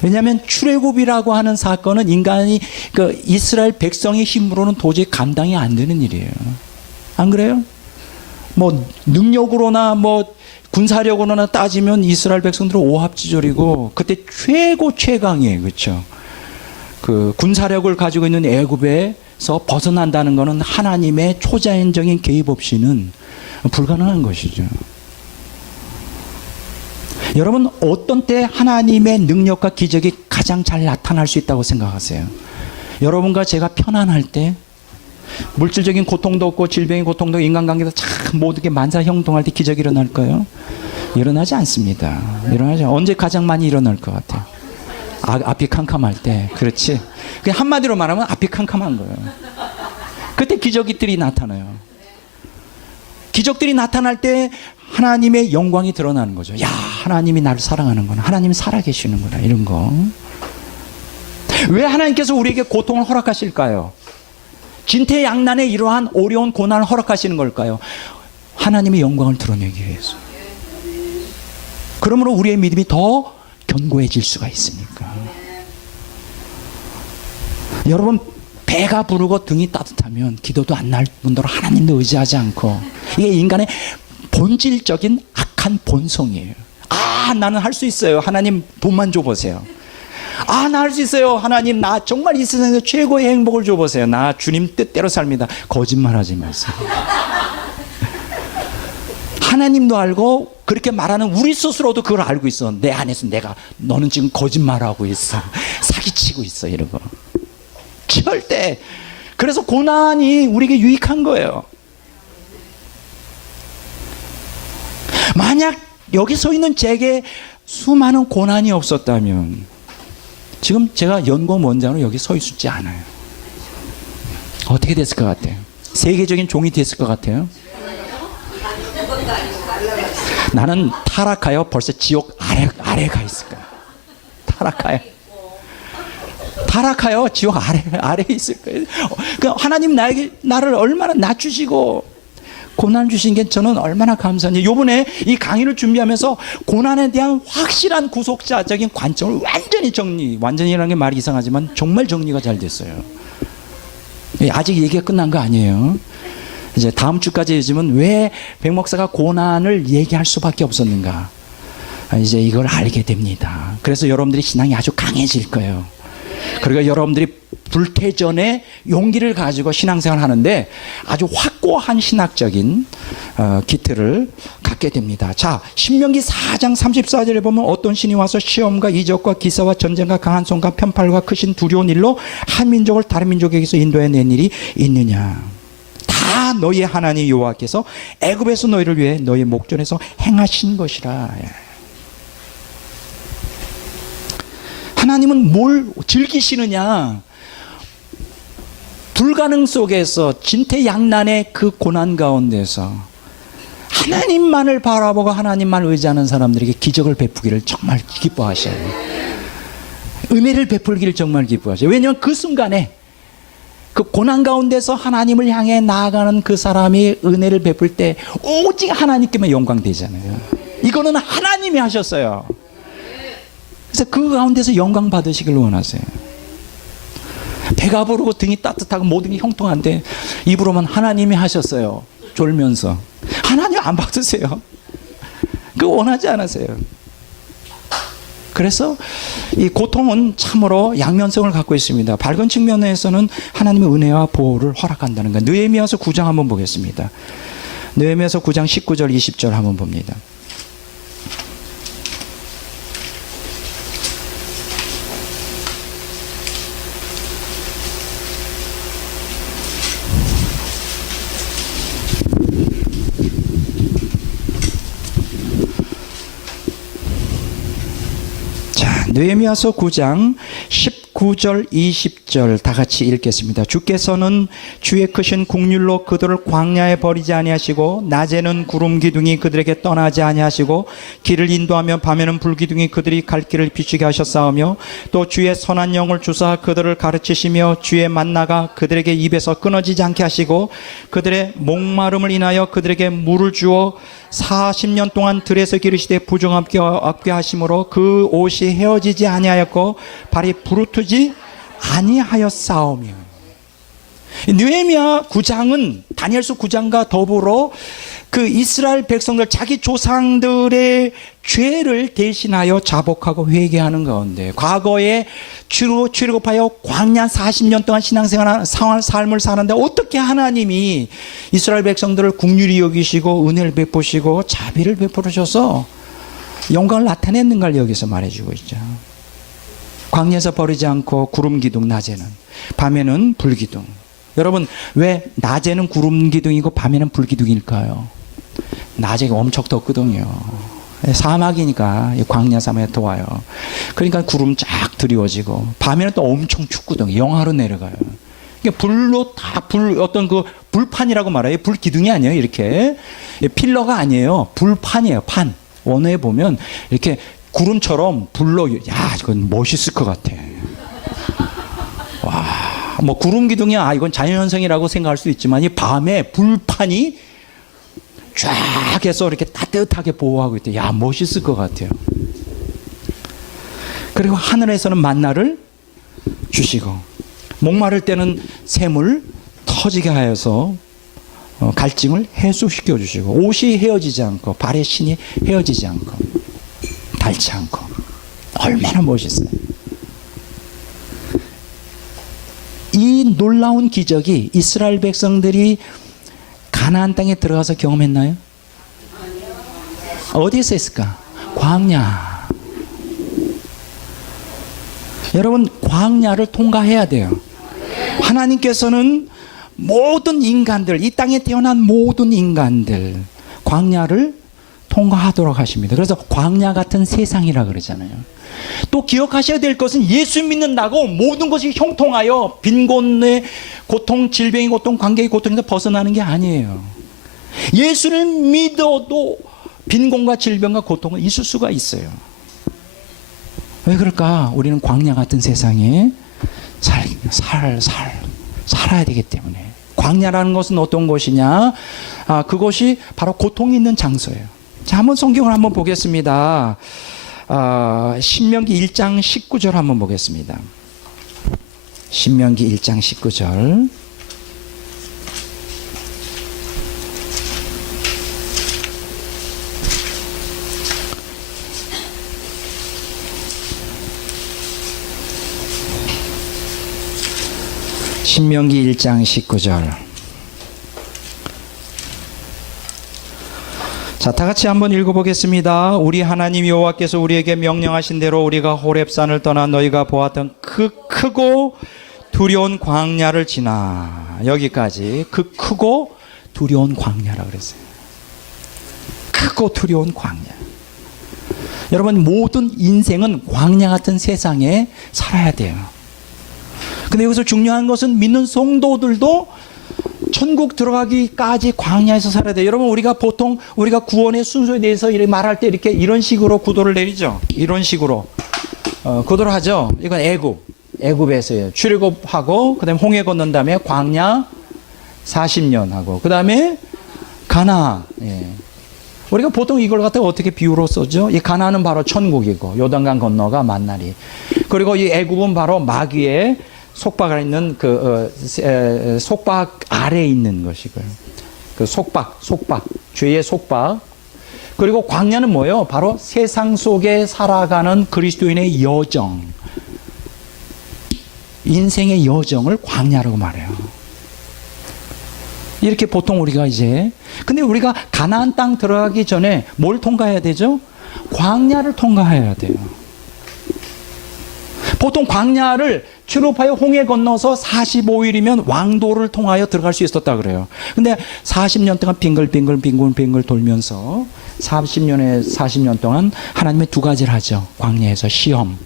왜냐하면 출애굽이라고 하는 사건은 인간이, 그 이스라엘 백성의 힘으로는 도저히 감당이 안 되는 일이에요. 안 그래요? 뭐 능력으로나 뭐 군사력으로나 따지면 이스라엘 백성들은 오합지졸이고 그때 최고 최강이에요. 그렇죠? 그 군사력을 가지고 있는 애굽에서 벗어난다는 것은 하나님의 초자연적인 개입 없이는 불가능한 것이죠. 여러분, 어떤 때 하나님의 능력과 기적이 가장 잘 나타날 수 있다고 생각하세요? 여러분과 제가 편안할 때, 물질적인 고통도 없고 질병의 고통도, 인간관계도 참 모든 게 만사형통할 때 기적이 일어날까요? 일어나지 않습니다. 일어나지. 언제 가장 많이 일어날 것 같아요? 앞이 캄캄할 때. 그렇지. 그냥 한마디로 말하면 앞이 캄캄한 거예요. 그때 기적들이 나타나요. 기적들이 나타날 때 하나님의 영광이 드러나는 거죠. 야, 하나님이 나를 사랑하는구나. 하나님이 살아계시는구나. 이런 거. 왜 하나님께서 우리에게 고통을 허락하실까요? 진퇴양난의 이러한 어려운 고난을 허락하시는 걸까요? 하나님의 영광을 드러내기 위해서. 그러므로 우리의 믿음이 더 견고해질 수가 있으니까. 여러분, 배가 부르고 등이 따뜻하면 기도도 안 날 뿐더러 하나님도 의지하지 않고, 이게 인간의 본질적인 악한 본성이에요. 아, 나는 할 수 있어요. 하나님 돈만 줘보세요. 아, 나 할 수 있어요. 하나님, 나 정말 이 세상에서 최고의 행복을 줘보세요. 나 주님 뜻대로 삽니다. 거짓말하지 마세요. 하나님도 알고 그렇게 말하는 우리 스스로도 그걸 알고 있어. 내 안에서 내가, 너는 지금 거짓말하고 있어. 사기치고 있어. 이러고. 절대. 그래서 고난이 우리에게 유익한 거예요. 만약 여기 서 있는 제게 수많은 고난이 없었다면 지금 제가 연구원 원장으로 여기 서 있지 않아요. 어떻게 됐을 것 같아요? 세계적인 종이 됐을 것 같아요? 나는 타락하여 벌써 지옥 아래 가 있을 거예요. 타락하여 지옥 아래에 있을 거예요. 하나님 나를 얼마나 낮추시고 고난 주신 게 저는 얼마나 감사한지. 요번에 이 강의를 준비하면서 고난에 대한 확실한 구속자적인 관점을 완전히라는 게 말이 이상하지만 정말 정리가 잘 됐어요. 아직 얘기가 끝난 거 아니에요. 이제 다음 주까지 요즘은 왜 백 목사가 고난을 얘기할 수밖에 없었는가, 이제 이걸 알게 됩니다. 그래서 여러분들이 신앙이 아주 강해질 거예요. 그리고 여러분들이 불태전의 용기를 가지고 신앙생활을 하는데 아주 확고한 신학적인 기틀을 갖게 됩니다. 자, 신명기 4장 34절에 보면 어떤 신이 와서 시험과 이적과 기사와 전쟁과 강한 손과 편팔과 크신 두려운 일로 한 민족을 다른 민족에게서 인도해 낸 일이 있느냐. 다 너희의 하나님 여호와께서 애굽에서 너희를 위해 너희 목전에서 행하신 것이라. 하나님은 뭘 즐기시느냐? 불가능 속에서 진퇴양난의 그 고난 가운데서 하나님만을 바라보고 하나님만 의지하는 사람들에게 기적을 베푸기를 정말 기뻐하셔요. 은혜를 베풀기를 정말 기뻐하셔요. 왜냐하면 그 순간에 그 고난 가운데서 하나님을 향해 나아가는 그 사람이 은혜를 베풀 때 오직 하나님께만 영광 되잖아요. 이거는 하나님이 하셨어요. 그래서 그 가운데서 영광 받으시길 원하세요. 배가 부르고 등이 따뜻하고 모든 게 형통한데 입으로만 하나님이 하셨어요. 졸면서. 하나님 안 받으세요. 그거 원하지 않으세요. 그래서 이 고통은 참으로 양면성을 갖고 있습니다. 밝은 측면에서는 하나님의 은혜와 보호를 허락한다는 것. 느헤미야서 9장 한번 보겠습니다. 느헤미야서 9장 19절 20절 한번 봅니다. 느헤미야서 9장 19절 20절 다 같이 읽겠습니다. 주께서는 주의 크신 국률로 그들을 광야에 버리지 아니하시고 낮에는 구름 기둥이 그들에게 떠나지 아니하시고 길을 인도하며 밤에는 불 기둥이 그들이 갈 길을 비추게 하셨사오며 또 주의 선한 영을 주사 그들을 가르치시며 주의 만나가 그들에게 입에서 끊어지지 않게 하시고 그들의 목마름을 인하여 그들에게 물을 주어 40년 동안 들에서 기르시되 부정함께 없게 하심으로 그 옷이 헤어지지 아니하였고 발이 부르트지 아니하였사오며. 느헤미야 9장은 다니엘서 9장과 더불어 그 이스라엘 백성들 자기 조상들의 죄를 대신하여 자복하고 회개하는 가운데 과거에 출애굽하여 광야 40년 동안 신앙생활 삶을 사는데 어떻게 하나님이 이스라엘 백성들을 긍휼히 여기시고 은혜를 베푸시고 자비를 베푸셔서 영광을 나타냈는가를 여기서 말해주고 있죠. 광야에서 버리지 않고 구름 기둥 낮에는 밤에는 불 기둥. 여러분 왜 낮에는 구름 기둥이고 밤에는 불 기둥일까요? 낮에 엄청 덥거든요. 사막이니까 광야 사막에 더워요. 그러니까 구름 쫙 드리워지고 밤에는 또 엄청 춥거든요. 영하로 내려가요. 그러니까 불로 다 어떤 그 불판이라고 말해요. 불 기둥이 아니에요. 이렇게 필러가 아니에요. 불판이에요. 판. 원어에 보면 이렇게 구름처럼 불로 이건 멋있을 것 같아. 와, 뭐 구름 기둥이야. 이건 자연현상이라고 생각할 수 있지만 이 밤에 불판이 쫙 해서 이렇게 따뜻하게 보호하고 있대. 멋있을 것 같아요. 그리고 하늘에서는 만나를 주시고 목마를 때는 샘을 터지게 하여서 갈증을 해소시켜 주시고 옷이 헤어지지 않고 발의 신이 헤어지지 않고 닳지 않고 얼마나 멋있어요. 이 놀라운 기적이 이스라엘 백성들이 가나안 땅에 들어가서 경험했나요? 어디에서 했을까? 광야. 여러분 광야를 통과해야 돼요. 하나님께서는 모든 인간들, 이 땅에 태어난 모든 인간들 광야를 통과하도록 하십니다. 그래서 광야 같은 세상이라 그러잖아요. 또 기억하셔야 될 것은 예수 믿는다고 모든 것이 형통하여 빈곤의 고통, 질병의 고통, 관계의 고통에서 벗어나는 게 아니에요. 예수를 믿어도 빈곤과 질병과 고통은 있을 수가 있어요. 왜 그럴까? 우리는 광야 같은 세상에 살아야 되기 때문에. 광야라는 것은 어떤 곳이냐? 그것이 바로 고통이 있는 장소예요. 자, 한번 성경을 한번 보겠습니다. 신명기 1장 19절 한번 보겠습니다. 신명기 1장 19절. 신명기 1장 19절. 자, 다 같이 한번 읽어보겠습니다. 우리 하나님 여호와께서 우리에게 명령하신 대로 우리가 호렙산을 떠나 너희가 보았던 그 크고 두려운 광야를 지나. 여기까지 그 크고 두려운 광야라 그랬어요. 크고 두려운 광야. 여러분 모든 인생은 광야 같은 세상에 살아야 돼요. 근데 여기서 중요한 것은 믿는 성도들도 천국 들어가기까지 광야에서 살아야 돼요. 여러분, 우리가 보통 우리가 구원의 순서에 대해서 이렇게 말할 때 이렇게 이런 식으로 구도를 내리죠. 이런 식으로 구도를 하죠. 이건 애굽에서요. 출애굽하고 그다음에 홍해 건넌 다음에 광야 40년 하고 그다음에 가나안. 예. 우리가 보통 이걸 갖다가 어떻게 비유로 써죠? 이 가나안은 바로 천국이고 요단강 건너가 만나리. 그리고 이 애굽은 바로 마귀의 속박 안에 있는 속박 아래에 있는 것이고요. 그 속박, 죄의 속박. 그리고 광야는 뭐예요? 바로 세상 속에 살아가는 그리스도인의 여정. 인생의 여정을 광야라고 말해요. 이렇게 보통 우리가 근데 우리가 가나안 땅 들어가기 전에 뭘 통과해야 되죠? 광야를 통과해야 돼요. 보통 광야를 출애굽하여 홍해 건너서 45일이면 왕도를 통하여 들어갈 수 있었다 그래요. 근데 40년 동안 빙글 돌면서 40년 동안 하나님의 두 가지를 하죠. 광야에서 시험,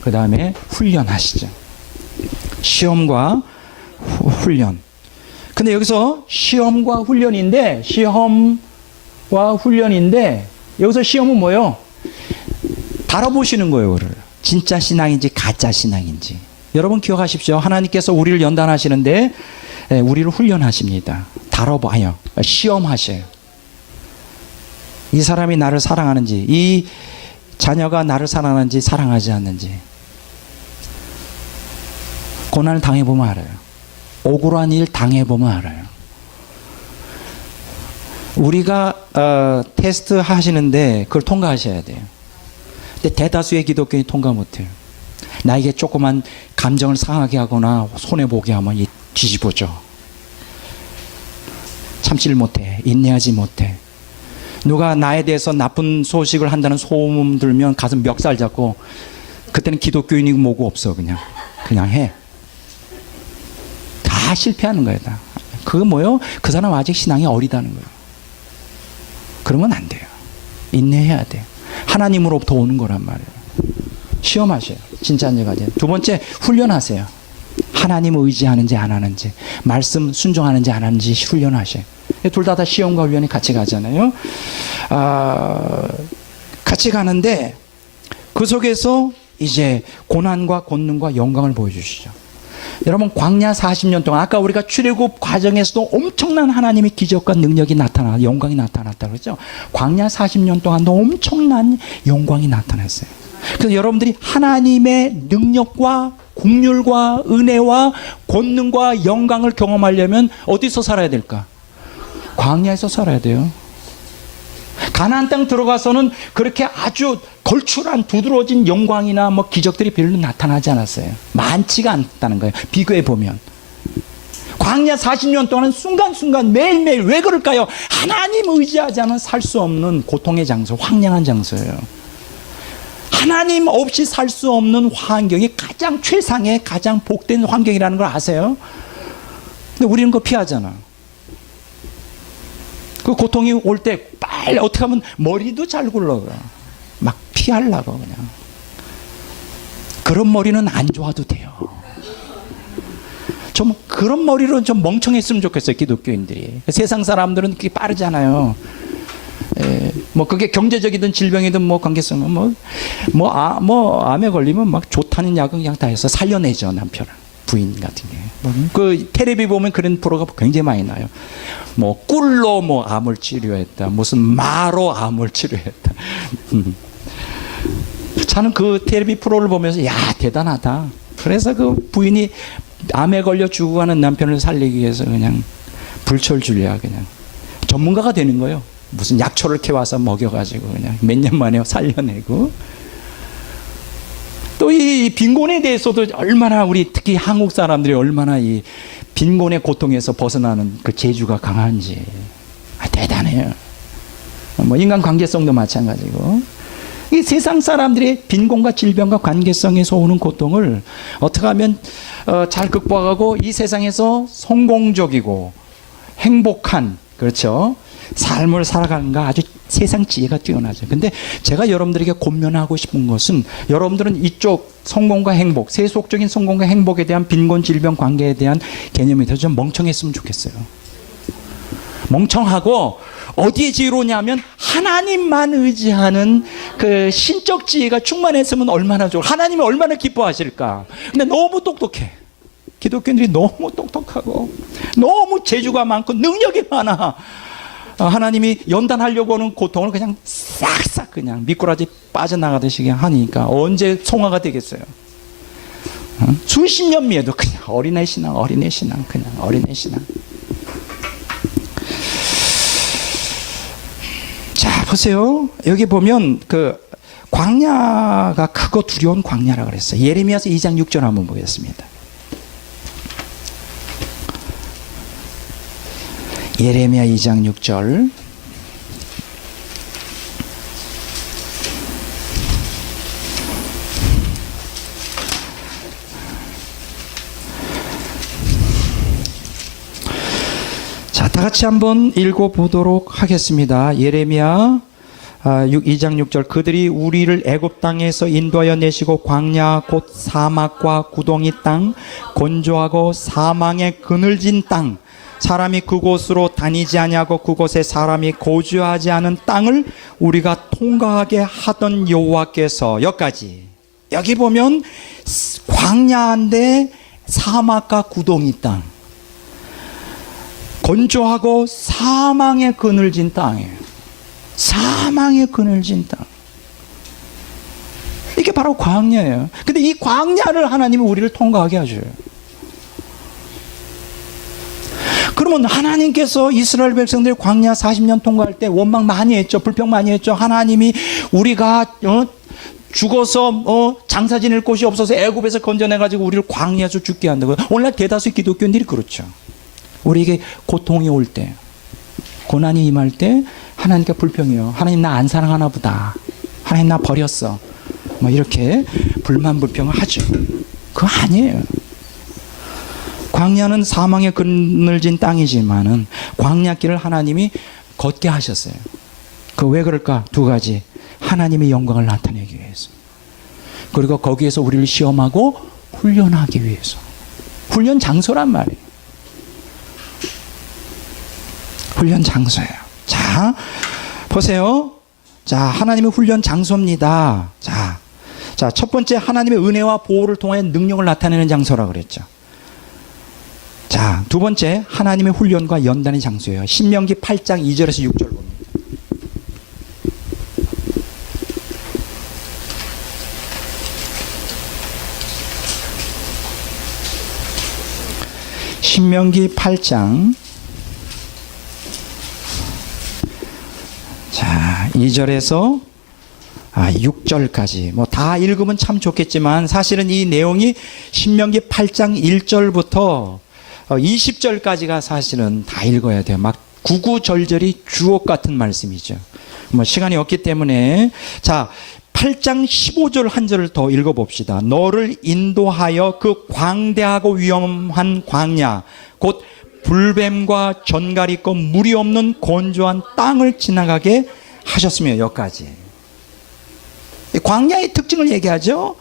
그 다음에 훈련하시죠. 시험과 훈련. 근데 여기서 시험과 훈련인데 여기서 시험은 뭐예요? 바라보시는 거예요. 그를. 진짜 신앙인지 가짜 신앙인지. 여러분 기억하십시오. 하나님께서 우리를 연단하시는데 우리를 훈련하십니다. 다뤄봐요. 시험하셔요. 이 사람이 나를 사랑하는지, 이 자녀가 나를 사랑하는지 사랑하지 않는지. 고난을 당해보면 알아요. 억울한 일 당해보면 알아요. 우리가 테스트 하시는데 그걸 통과하셔야 돼요. 근데 대다수의 기독교인이 통과 못해요. 나에게 조그만 감정을 상하게 하거나 손해보게 하면 뒤집어져. 참지를 못해. 인내하지 못해. 누가 나에 대해서 나쁜 소식을 한다는 소문 들면 가슴 멱살 잡고 그때는 기독교인이고 뭐고 없어. 그냥 해. 다 실패하는 거예요. 다. 그거 뭐예요? 그 사람 아직 신앙이 어리다는 거예요. 그러면 안 돼요. 인내해야 돼요. 하나님으로부터 오는 거란 말이에요. 시험하셔요. 진짜인지 가지. 두 번째, 훈련하세요. 하나님을 의지하는지 안 하는지, 말씀 순종하는지 안 하는지 훈련하셔요. 둘 다 시험과 훈련이 같이 가잖아요. 같이 가는데 그 속에서 이제 고난과 권능과 영광을 보여주시죠. 여러분, 광야 40년 동안 아까 우리가 출애굽 과정에서도 엄청난 하나님의 기적과 능력이 나타나, 영광이 나타났다 그랬죠. 광야 40년 동안도 엄청난 영광이 나타났어요. 그래서 여러분들이 하나님의 능력과 긍휼과 은혜와 권능과 영광을 경험하려면 어디서 살아야 될까? 광야에서 살아야 돼요. 가나안 땅 들어가서는 그렇게 아주 걸출한 두드러진 영광이나 뭐 기적들이 별로 나타나지 않았어요. 많지가 않다는 거예요. 비교해 보면. 광야 40년 동안은 순간순간 매일매일. 왜 그럴까요? 하나님 의지하지 않으면 살 수 없는 고통의 장소, 황량한 장소예요. 하나님 없이 살 수 없는 환경이 가장 최상의 가장 복된 환경이라는 걸 아세요? 근데 우리는 그거 피하잖아. 그 고통이 올 때 빨리 어떻게 하면 머리도 잘 굴러가. 막 피하려고 그냥. 그런 머리는 안 좋아도 돼요. 좀 그런 머리로 좀 멍청했으면 좋겠어요, 기독교인들이. 세상 사람들은 그게 빠르잖아요. 뭐 그게 경제적이든 질병이든 뭐 관계성은 암에 걸리면 막 좋다는 약은 그냥 다 해서 살려내죠, 남편을. 부인 같은 게. 그 텔레비 보면 그런 프로가 굉장히 많이 나요. 뭐 꿀로 뭐 암을 치료했다. 무슨 마로 암을 치료했다. 저는 그 텔레비 프로를 보면서 야, 대단하다. 그래서 그 부인이 암에 걸려 죽어가는 남편을 살리기 위해서 그냥 불철주야 그냥 전문가가 되는 거예요. 무슨 약초를 캐와서 먹여가지고 그냥 몇 년 만에 살려내고. 또 이 빈곤에 대해서도 얼마나 우리 특히 한국 사람들이 얼마나 이 빈곤의 고통에서 벗어나는 그 재주가 강한지. 대단해요. 뭐 인간 관계성도 마찬가지고. 이 세상 사람들의 빈곤과 질병과 관계성에서 오는 고통을 어떻게 하면 잘 극복하고 이 세상에서 성공적이고 행복한, 그렇죠, 삶을 살아가는가 아주 세상 지혜가 뛰어나죠. 근데 제가 여러분들에게 권면하고 싶은 것은 여러분들은 이쪽 성공과 행복, 세속적인 성공과 행복에 대한 빈곤, 질병, 관계에 대한 개념에 대해서 좀 멍청했으면 좋겠어요. 멍청하고 어디에 지혜로냐면 하나님만 의지하는 그 신적 지혜가 충만했으면 얼마나 좋을, 하나님이 얼마나 기뻐하실까. 근데 너무 똑똑해. 기독교인들이 너무 똑똑하고 너무 재주가 많고 능력이 많아. 하나님이 연단하려고 하는 고통을 그냥 싹싹 그냥 미꾸라지 빠져나가듯이 그냥 하니까 언제 송아가 되겠어요. 수십 년 미에도 그냥 어린애 신앙, 어린애 신앙, 그냥 어린애 신앙. 자, 보세요. 여기 보면 그 광야가 크고 두려운 광야라 그랬어요. 예레미야서 2장 6절 한번 보겠습니다. 예레미야 2장 6절. 자, 다 같이 한번 읽어보도록 하겠습니다. 예레미야 2장 6절. 그들이 우리를 애굽 땅에서 인도하여 내시고 광야 곧 사막과 구덩이 땅, 건조하고 사망의 그늘진 땅, 사람이 그곳으로 다니지 아니하고 그곳에 사람이 거주하지 않은 땅을 우리가 통과하게 하던 여호와께서, 여기까지. 여기 보면 광야인데 사막과 구덩이 땅, 건조하고 사망의 그늘진 땅이에요. 사망의 그늘진 땅. 이게 바로 광야예요. 근데 이 광야를 하나님이 우리를 통과하게 하셔요. 그러면 하나님께서 이스라엘 백성들이 광야 40년 통과할 때 원망 많이 했죠. 불평 많이 했죠. 하나님이 우리가 죽어서 장사 지낼 곳이 없어서 애굽에서 건져내가지고 우리를 광야에서 죽게 한다고요. 오늘날 대다수의 기독교인들이 그렇죠. 우리에게 고통이 올 때, 고난이 임할 때 하나님께 불평해요. 하나님 나 안 사랑하나 보다. 하나님 나 버렸어. 뭐 이렇게 불만 불평을 하죠. 그거 아니에요. 광야는 사망의 그늘진 땅이지만은 광야길을 하나님이 걷게 하셨어요. 그 왜 그럴까? 두 가지. 하나님의 영광을 나타내기 위해서. 그리고 거기에서 우리를 시험하고 훈련하기 위해서. 훈련 장소란 말이에요. 훈련 장소예요. 자, 보세요. 자, 하나님의 훈련 장소입니다. 자, 첫 번째 하나님의 은혜와 보호를 통해 능력을 나타내는 장소라 그랬죠. 자, 두 번째 하나님의 훈련과 연단의 장소예요. 신명기 8장 2절에서 6절 봅니다. 신명기 8장 2절에서 6절까지 뭐 다 읽으면 참 좋겠지만 사실은 이 내용이 신명기 8장 1절부터 20절까지가 사실은 다 읽어야 돼요. 막 구구절절이 주옥 같은 말씀이죠. 뭐 시간이 없기 때문에 자 8장 15절 한 절을 더 읽어봅시다. 너를 인도하여 그 광대하고 위험한 광야 곧 불뱀과 전갈이 있고 물이 없는 건조한 땅을 지나가게 하셨으며 여기까지. 광야의 특징을 얘기하죠.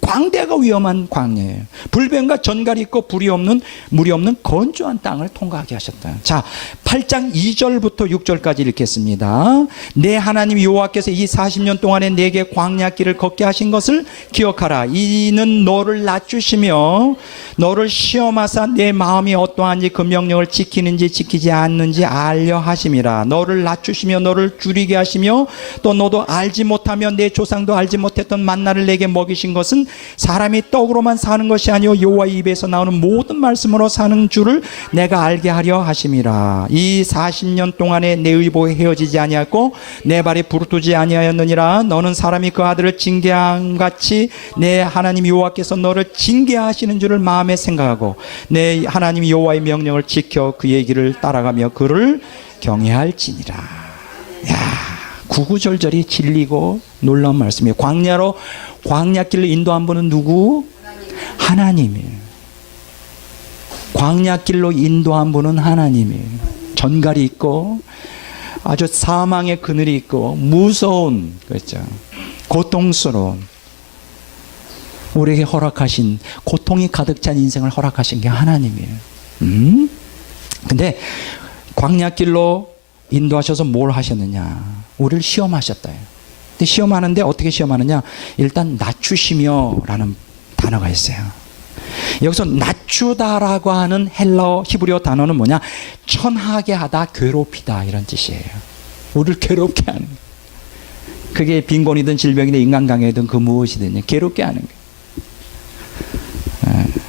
광대가 위험한 광야예요. 불뱀과 전갈이 있고 물이 없는 건조한 땅을 통과하게 하셨다. 자, 8장 2절부터 6절까지 읽겠습니다. 내 하나님 여호와께서 이 40년 동안에 내게 광야길을 걷게 하신 것을 기억하라. 이는 너를 낮추시며 너를 시험하사 내 마음이 어떠한지 그 명령을 지키는지 지키지 않는지 알려 하심이라. 너를 낮추시며 너를 줄이게 하시며 또 너도 알지 못하며 내 조상도 알지 못했던 만나를 내게 먹이신 것은 사람이 떡으로만 사는 것이 아니요 여호와의 입에서 나오는 모든 말씀으로 사는 줄을 내가 알게 하려 하심이라. 이 40년 동안에 내 의복에 헤어지지 아니하였고 내 발이 부르트지 아니하였느니라. 너는 사람이 그 아들을 징계함 같이 내 하나님 여호와께서 너를 징계하시는 줄을 마음에 생각하고 내 하나님 여호와의 명령을 지켜 그의 길을 따라가며 그를 경외할지니라. 야, 구구절절이 진리고 놀라운 말씀이에요. 광야길을 인도한 분은 누구? 하나님이에요. 광야길로 인도한 분은 하나님이에요. 전갈이 있고 아주 사망의 그늘이 있고 무서운, 그렇죠, 고통스러운, 우리에게 허락하신, 고통이 가득 찬 인생을 허락하신 게 하나님이에요. 근데 광야길로 인도하셔서 뭘 하셨느냐? 우리를 시험하셨다. 근데 시험하는데 어떻게 시험하느냐? 일단 낮추시며라는 단어가 있어요. 여기서 낮추다라고 하는 헬라어 히브리어 단어는 뭐냐? 천하게 하다, 괴롭히다, 이런 뜻이에요. 우리를 괴롭게 하는 거예요. 그게 빈곤이든 질병이든 인간관계든 그 무엇이든 괴롭게 하는 거예요.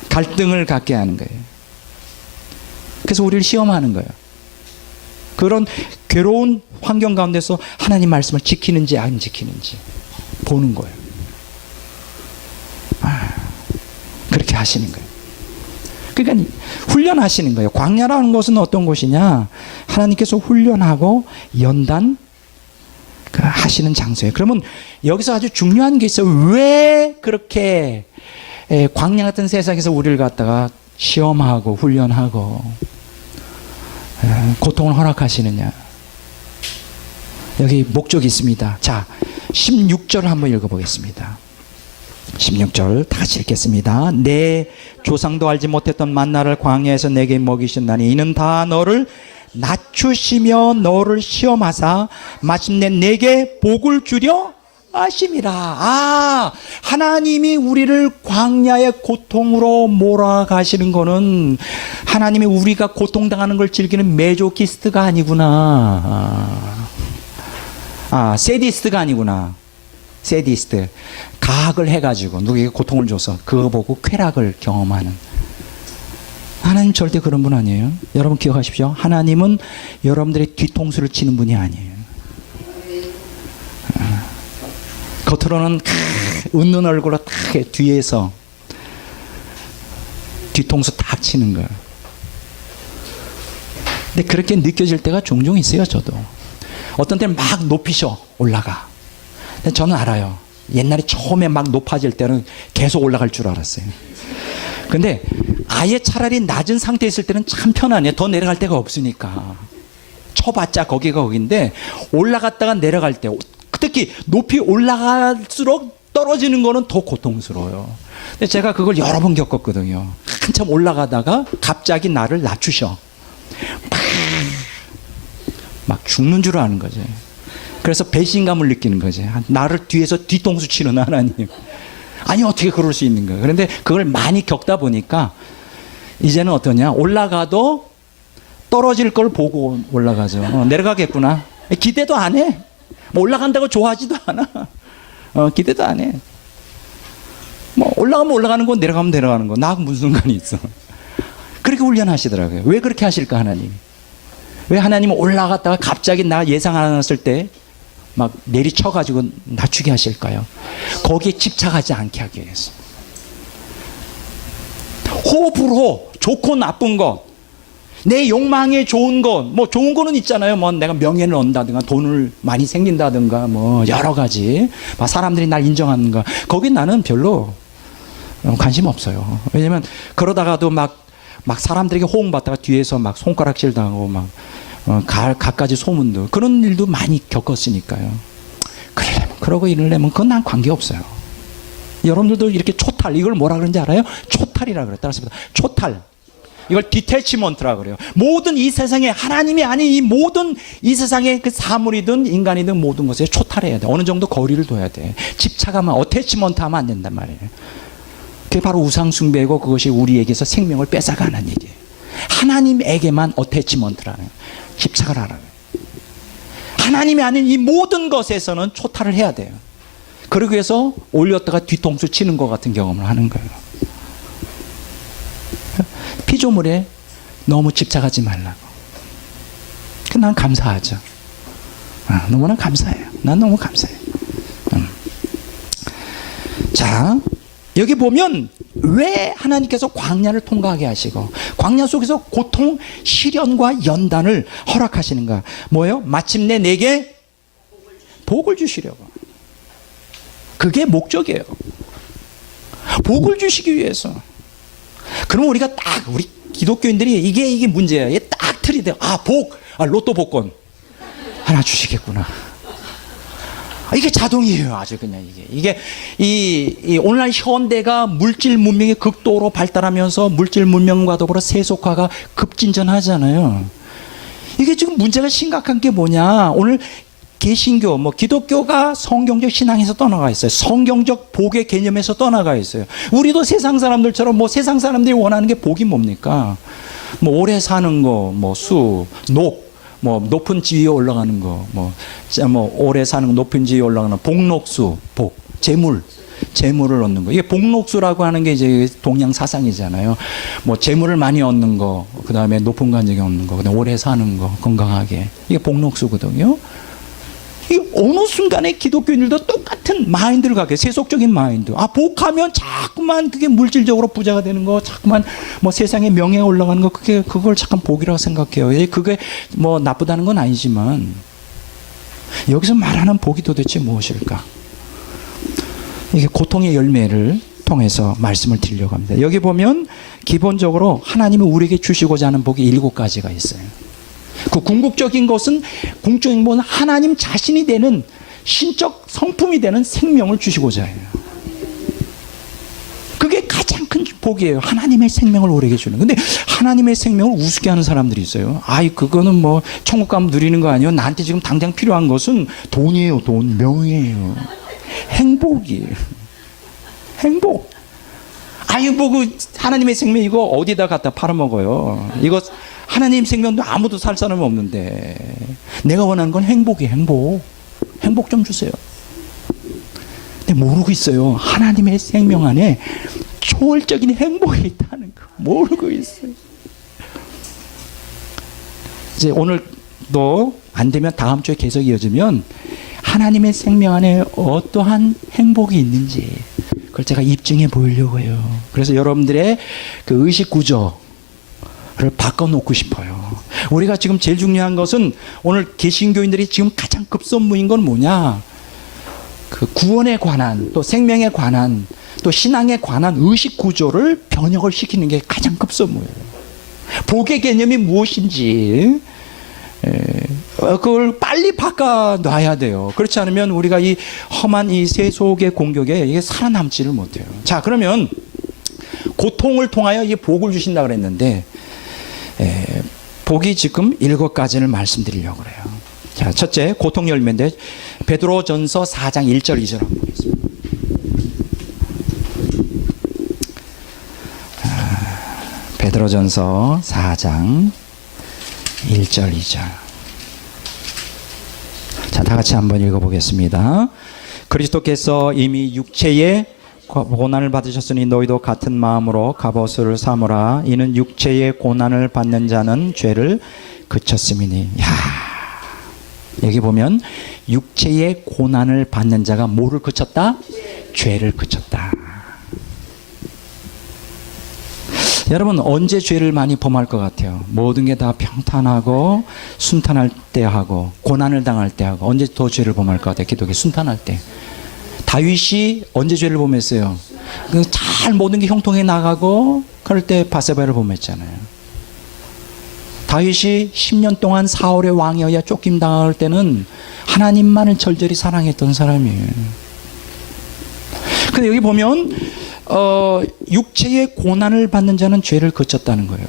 갈등을 갖게 하는 거예요. 그래서 우리를 시험하는 거예요. 그런 괴로운 환경 가운데서 하나님 말씀을 지키는지 안 지키는지 보는 거예요. 그렇게 하시는 거예요. 그러니까 훈련하시는 거예요. 광야라는 것은 어떤 곳이냐? 하나님께서 훈련하고 연단 하시는 장소예요. 그러면 여기서 아주 중요한 게 있어요. 왜 그렇게 광야 같은 세상에서 우리를 갖다가 시험하고 훈련하고 고통을 허락하시느냐? 여기 목적이 있습니다. 자, 16절 한번 읽어보겠습니다. 16절 다 같이 읽겠습니다. 내 조상도 알지 못했던 만나를 광야에서 내게 먹이신다니 이는 다 너를 낮추시며 너를 시험하사 마침내 내게 복을 주려 하심이라. 하나님이 우리를 광야의 고통으로 몰아가시는 거는 하나님이 우리가 고통당하는 걸 즐기는 메조키스트가 아니구나. 세디스트가 아니구나. 세디스트. 가학을 해가지고 누구에게 고통을 줘서 그거 보고 쾌락을 경험하는. 하나님 절대 그런 분 아니에요. 여러분 기억하십시오. 하나님은 여러분들의 뒤통수를 치는 분이 아니에요. 겉으로는 웃는 얼굴로 딱 뒤에서 뒤통수 딱 치는 거예요. 근데 그렇게 느껴질 때가 종종 있어요. 저도 어떤 때는 막 높이셔 올라가. 근데 저는 알아요. 옛날에 처음에 막 높아질 때는 계속 올라갈 줄 알았어요. 근데 아예 차라리 낮은 상태에 있을 때는 참 편하네. 더 내려갈 데가 없으니까. 쳐봤자 거기가 거긴데 올라갔다가 내려갈 때, 특히 높이 올라갈수록 떨어지는 거는 더 고통스러워요. 근데 제가 그걸 여러 번 겪었거든요. 한참 올라가다가 갑자기 나를 낮추셔. 막 죽는 줄 아는 거지. 그래서 배신감을 느끼는 거지. 나를 뒤에서 뒤통수 치는 하나님. 아니 어떻게 그럴 수 있는 거야. 그런데 그걸 많이 겪다 보니까 이제는 어떠냐, 올라가도 떨어질 걸 보고 올라가죠. 내려가겠구나. 기대도 안 해. 뭐 올라간다고 좋아하지도 않아. 기대도 안 해. 뭐 올라가면 올라가는 거, 내려가면 내려가는 거. 나하고 무슨 상관이 있어. 그렇게 훈련하시더라고요. 왜 그렇게 하실까 하나님? 왜 하나님은 올라갔다가 갑자기 나 예상 안 했을 때 막 내리쳐가지고 낮추게 하실까요? 거기에 집착하지 않게 하기 위해서. 호불호, 좋고 나쁜 것, 내 욕망에 좋은 것, 뭐 좋은 거는 있잖아요. 뭐 내가 명예를 얻는다든가 돈을 많이 생긴다든가 뭐 여러 가지, 막 사람들이 날 인정하는가, 거기 나는 별로 관심 없어요. 왜냐면 그러다가도 막 사람들에게 호응받다가 뒤에서 막 손가락질 당하고 막 갖가지 소문도, 그런 일도 많이 겪었으니까요. 그러고 이러려면 그건 난 관계없어요. 여러분들도 이렇게 초탈, 이걸 뭐라 그러는지 알아요? 초탈이라 그래요. 따라서 초탈. 이걸 디태치먼트라 그래요. 모든 이 세상에 하나님이 아닌 이 모든 이 세상의 그 사물이든 인간이든 모든 것에 초탈해야 돼. 어느 정도 거리를 둬야 돼. 집착하면, 어태치먼트 하면 안 된단 말이에요. 그게 바로 우상숭배고 그것이 우리에게서 생명을 뺏어가는 일이에요. 하나님에게만 어태치먼트라는 거예요. 집착을 하라고요. 하나님이 아닌 이 모든 것에서는 초탈을 해야 돼요. 그러기 위해서 올렸다가 뒤통수 치는 것 같은 경험을 하는 거예요. 피조물에 너무 집착하지 말라고. 난 감사하죠. 너무나 감사해요. 난 너무 감사해요. 자, 여기 보면 왜 하나님께서 광야를 통과하게 하시고 광야 속에서 고통, 시련과 연단을 허락하시는가? 뭐예요? 마침내 내게 복을 주시려고. 그게 목적이에요. 복을 주시기 위해서. 그럼 우리가 딱, 우리 기독교인들이 이게 문제야. 이게 딱 틀이 돼요. 복, 로또 복권. 하나 주시겠구나. 이게 자동이에요. 아주 그냥 이게 이 오늘날 현대가 물질 문명이 극도로 발달하면서 물질 문명과 더불어 세속화가 급진전하잖아요. 이게 지금 문제가 심각한 게 뭐냐? 오늘 개신교, 기독교가 성경적 신앙에서 떠나가 있어요. 성경적 복의 개념에서 떠나가 있어요. 우리도 세상 사람들처럼 세상 사람들이 원하는 게 복이 뭡니까? 오래 사는 거, 높은 지위에 올라가는 거, 오래 사는 거, 높은 지위에 올라가는 복록수, 재물을 얻는 거. 이게 복록수라고 하는 게 이제 동양 사상이잖아요. 재물을 많이 얻는 거, 그 다음에 높은 관직에 얻는 거, 그다음에 오래 사는 거, 건강하게. 이게 복록수거든요. 이 어느 순간에 기독교인들도 똑같은 마인드를 갖게, 세속적인 마인드. 복하면 자꾸만 그게 물질적으로 부자가 되는 거, 자꾸만 세상에 명예에 올라가는 거, 그걸 잠깐 복이라고 생각해요. 그게 나쁘다는 건 아니지만, 여기서 말하는 복이 도대체 무엇일까? 이게 고통의 열매를 통해서 말씀을 드리려고 합니다. 여기 보면 기본적으로 하나님이 우리에게 주시고자 하는 복이 7가지가 있어요. 그 궁극적인 것은 하나님 자신이 되는 신적 성품이 되는 생명을 주시고자 해요. 그게 가장 큰 복이에요. 하나님의 생명을 우리에게 주는. 근데 하나님의 생명을 우습게 하는 사람들이 있어요. 그거는 천국 가면 누리는 거 아니에요. 나한테 지금 당장 필요한 것은 돈이에요. 돈, 명예예요. 행복이에요. 행복. 하나님의 생명 이거 어디다 갖다 팔아먹어요. 이거 하나님 생명도 아무도 살 사람이 없는데 내가 원하는 건 행복이에요. 행복 좀 주세요. 근데 모르고 있어요. 하나님의 생명 안에 초월적인 행복이 있다는 거 모르고 있어요. 이제 오늘도 안 되면 다음 주에 계속 이어지면 하나님의 생명 안에 어떠한 행복이 있는지 그걸 제가 입증해 보이려고 해요. 그래서 여러분들의 그 의식 구조를 바꿔놓고 싶어요. 우리가 지금 제일 중요한 것은 오늘 개신교인들이 지금 가장 급선무인 건 뭐냐? 그 구원에 관한 또 생명에 관한 또 신앙에 관한 의식 구조를 변혁을 시키는 게 가장 급선무예요. 복의 개념이 무엇인지 그걸 빨리 바꿔놔야 돼요. 그렇지 않으면 우리가 이 험한 이 세속의 공격에 이게 살아남지를 못해요. 자, 그러면 고통을 통하여 이 복을 주신다 그랬는데 복이 지금 7가지를 말씀드리려고 그래요. 자, 첫째 고통 열매인데 베드로전서 4장 1절 2절 한번 보겠습니다. 베드로전서 4장 1절 2절. 자, 다 같이 한번 읽어보겠습니다. 그리스도께서 이미 육체의 고난을 받으셨으니 너희도 같은 마음으로 갑옷을 삼으라. 이는 육체의 고난을 받는 자는 죄를 그쳤음이니. 야, 여기 보면 육체의 고난을 받는 자가 뭐를 그쳤다? 죄를 그쳤다. 여러분 언제 죄를 많이 범할 것 같아요? 모든 게 다 평탄하고 순탄할 때 하고 고난을 당할 때 하고 언제 더 죄를 범할 것 같아요? 기독교 순탄할 때. 다윗이 언제 죄를 범했어요? 잘 모든 게 형통해 나가고 그럴 때 바세바를 범했잖아요. 다윗이 10년 동안 사울의 왕이어야 쫓김 당할 때는 하나님만을 절절히 사랑했던 사람이에요. 근데 여기 보면 육체의 고난을 받는 자는 죄를 그쳤다는 거예요.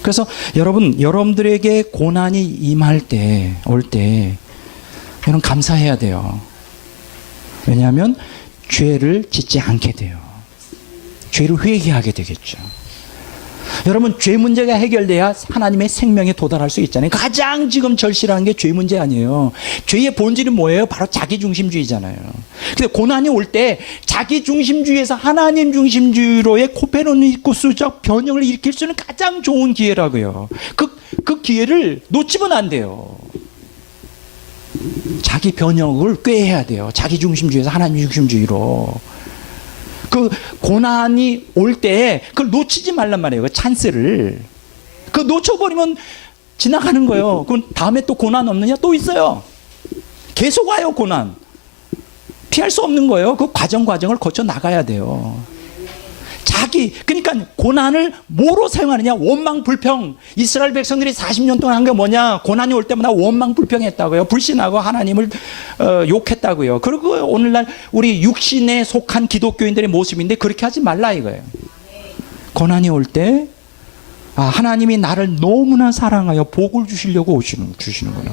그래서 여러분들에게 고난이 임할 때, 올 때, 여러분 감사해야 돼요. 왜냐하면 죄를 짓지 않게 돼요. 죄를 회개하게 되겠죠. 여러분 죄 문제가 해결돼야 하나님의 생명에 도달할 수 있잖아요. 가장 지금 절실한 게 죄 문제 아니에요. 죄의 본질은 뭐예요? 바로 자기중심주의잖아요. 근데 고난이 올 때 자기중심주의에서 하나님 중심주의로의 코페르니쿠스적 변형을 일으킬 수 있는 가장 좋은 기회라고요. 그 기회를 놓치면 안 돼요. 자기 변형을 꾀해야 돼요. 자기중심주의에서 하나님 중심주의로. 그 고난이 올 때 그걸 놓치지 말란 말이에요. 그 찬스를. 그 놓쳐버리면 지나가는 거예요. 그럼 다음에 또 고난 없느냐? 또 있어요. 계속 와요, 고난. 피할 수 없는 거예요. 그 과정을 거쳐 나가야 돼요. 그러니까 고난을 뭐로 사용하느냐? 원망 불평. 이스라엘 백성들이 40년 동안 한 게 뭐냐? 고난이 올 때마다 원망 불평했다고요. 불신하고 하나님을 욕했다고요. 그리고 오늘날 우리 육신에 속한 기독교인들의 모습인데 그렇게 하지 말라 이거예요. 고난이 올 때 하나님이 나를 너무나 사랑하여 복을 주시려고 주시는구나.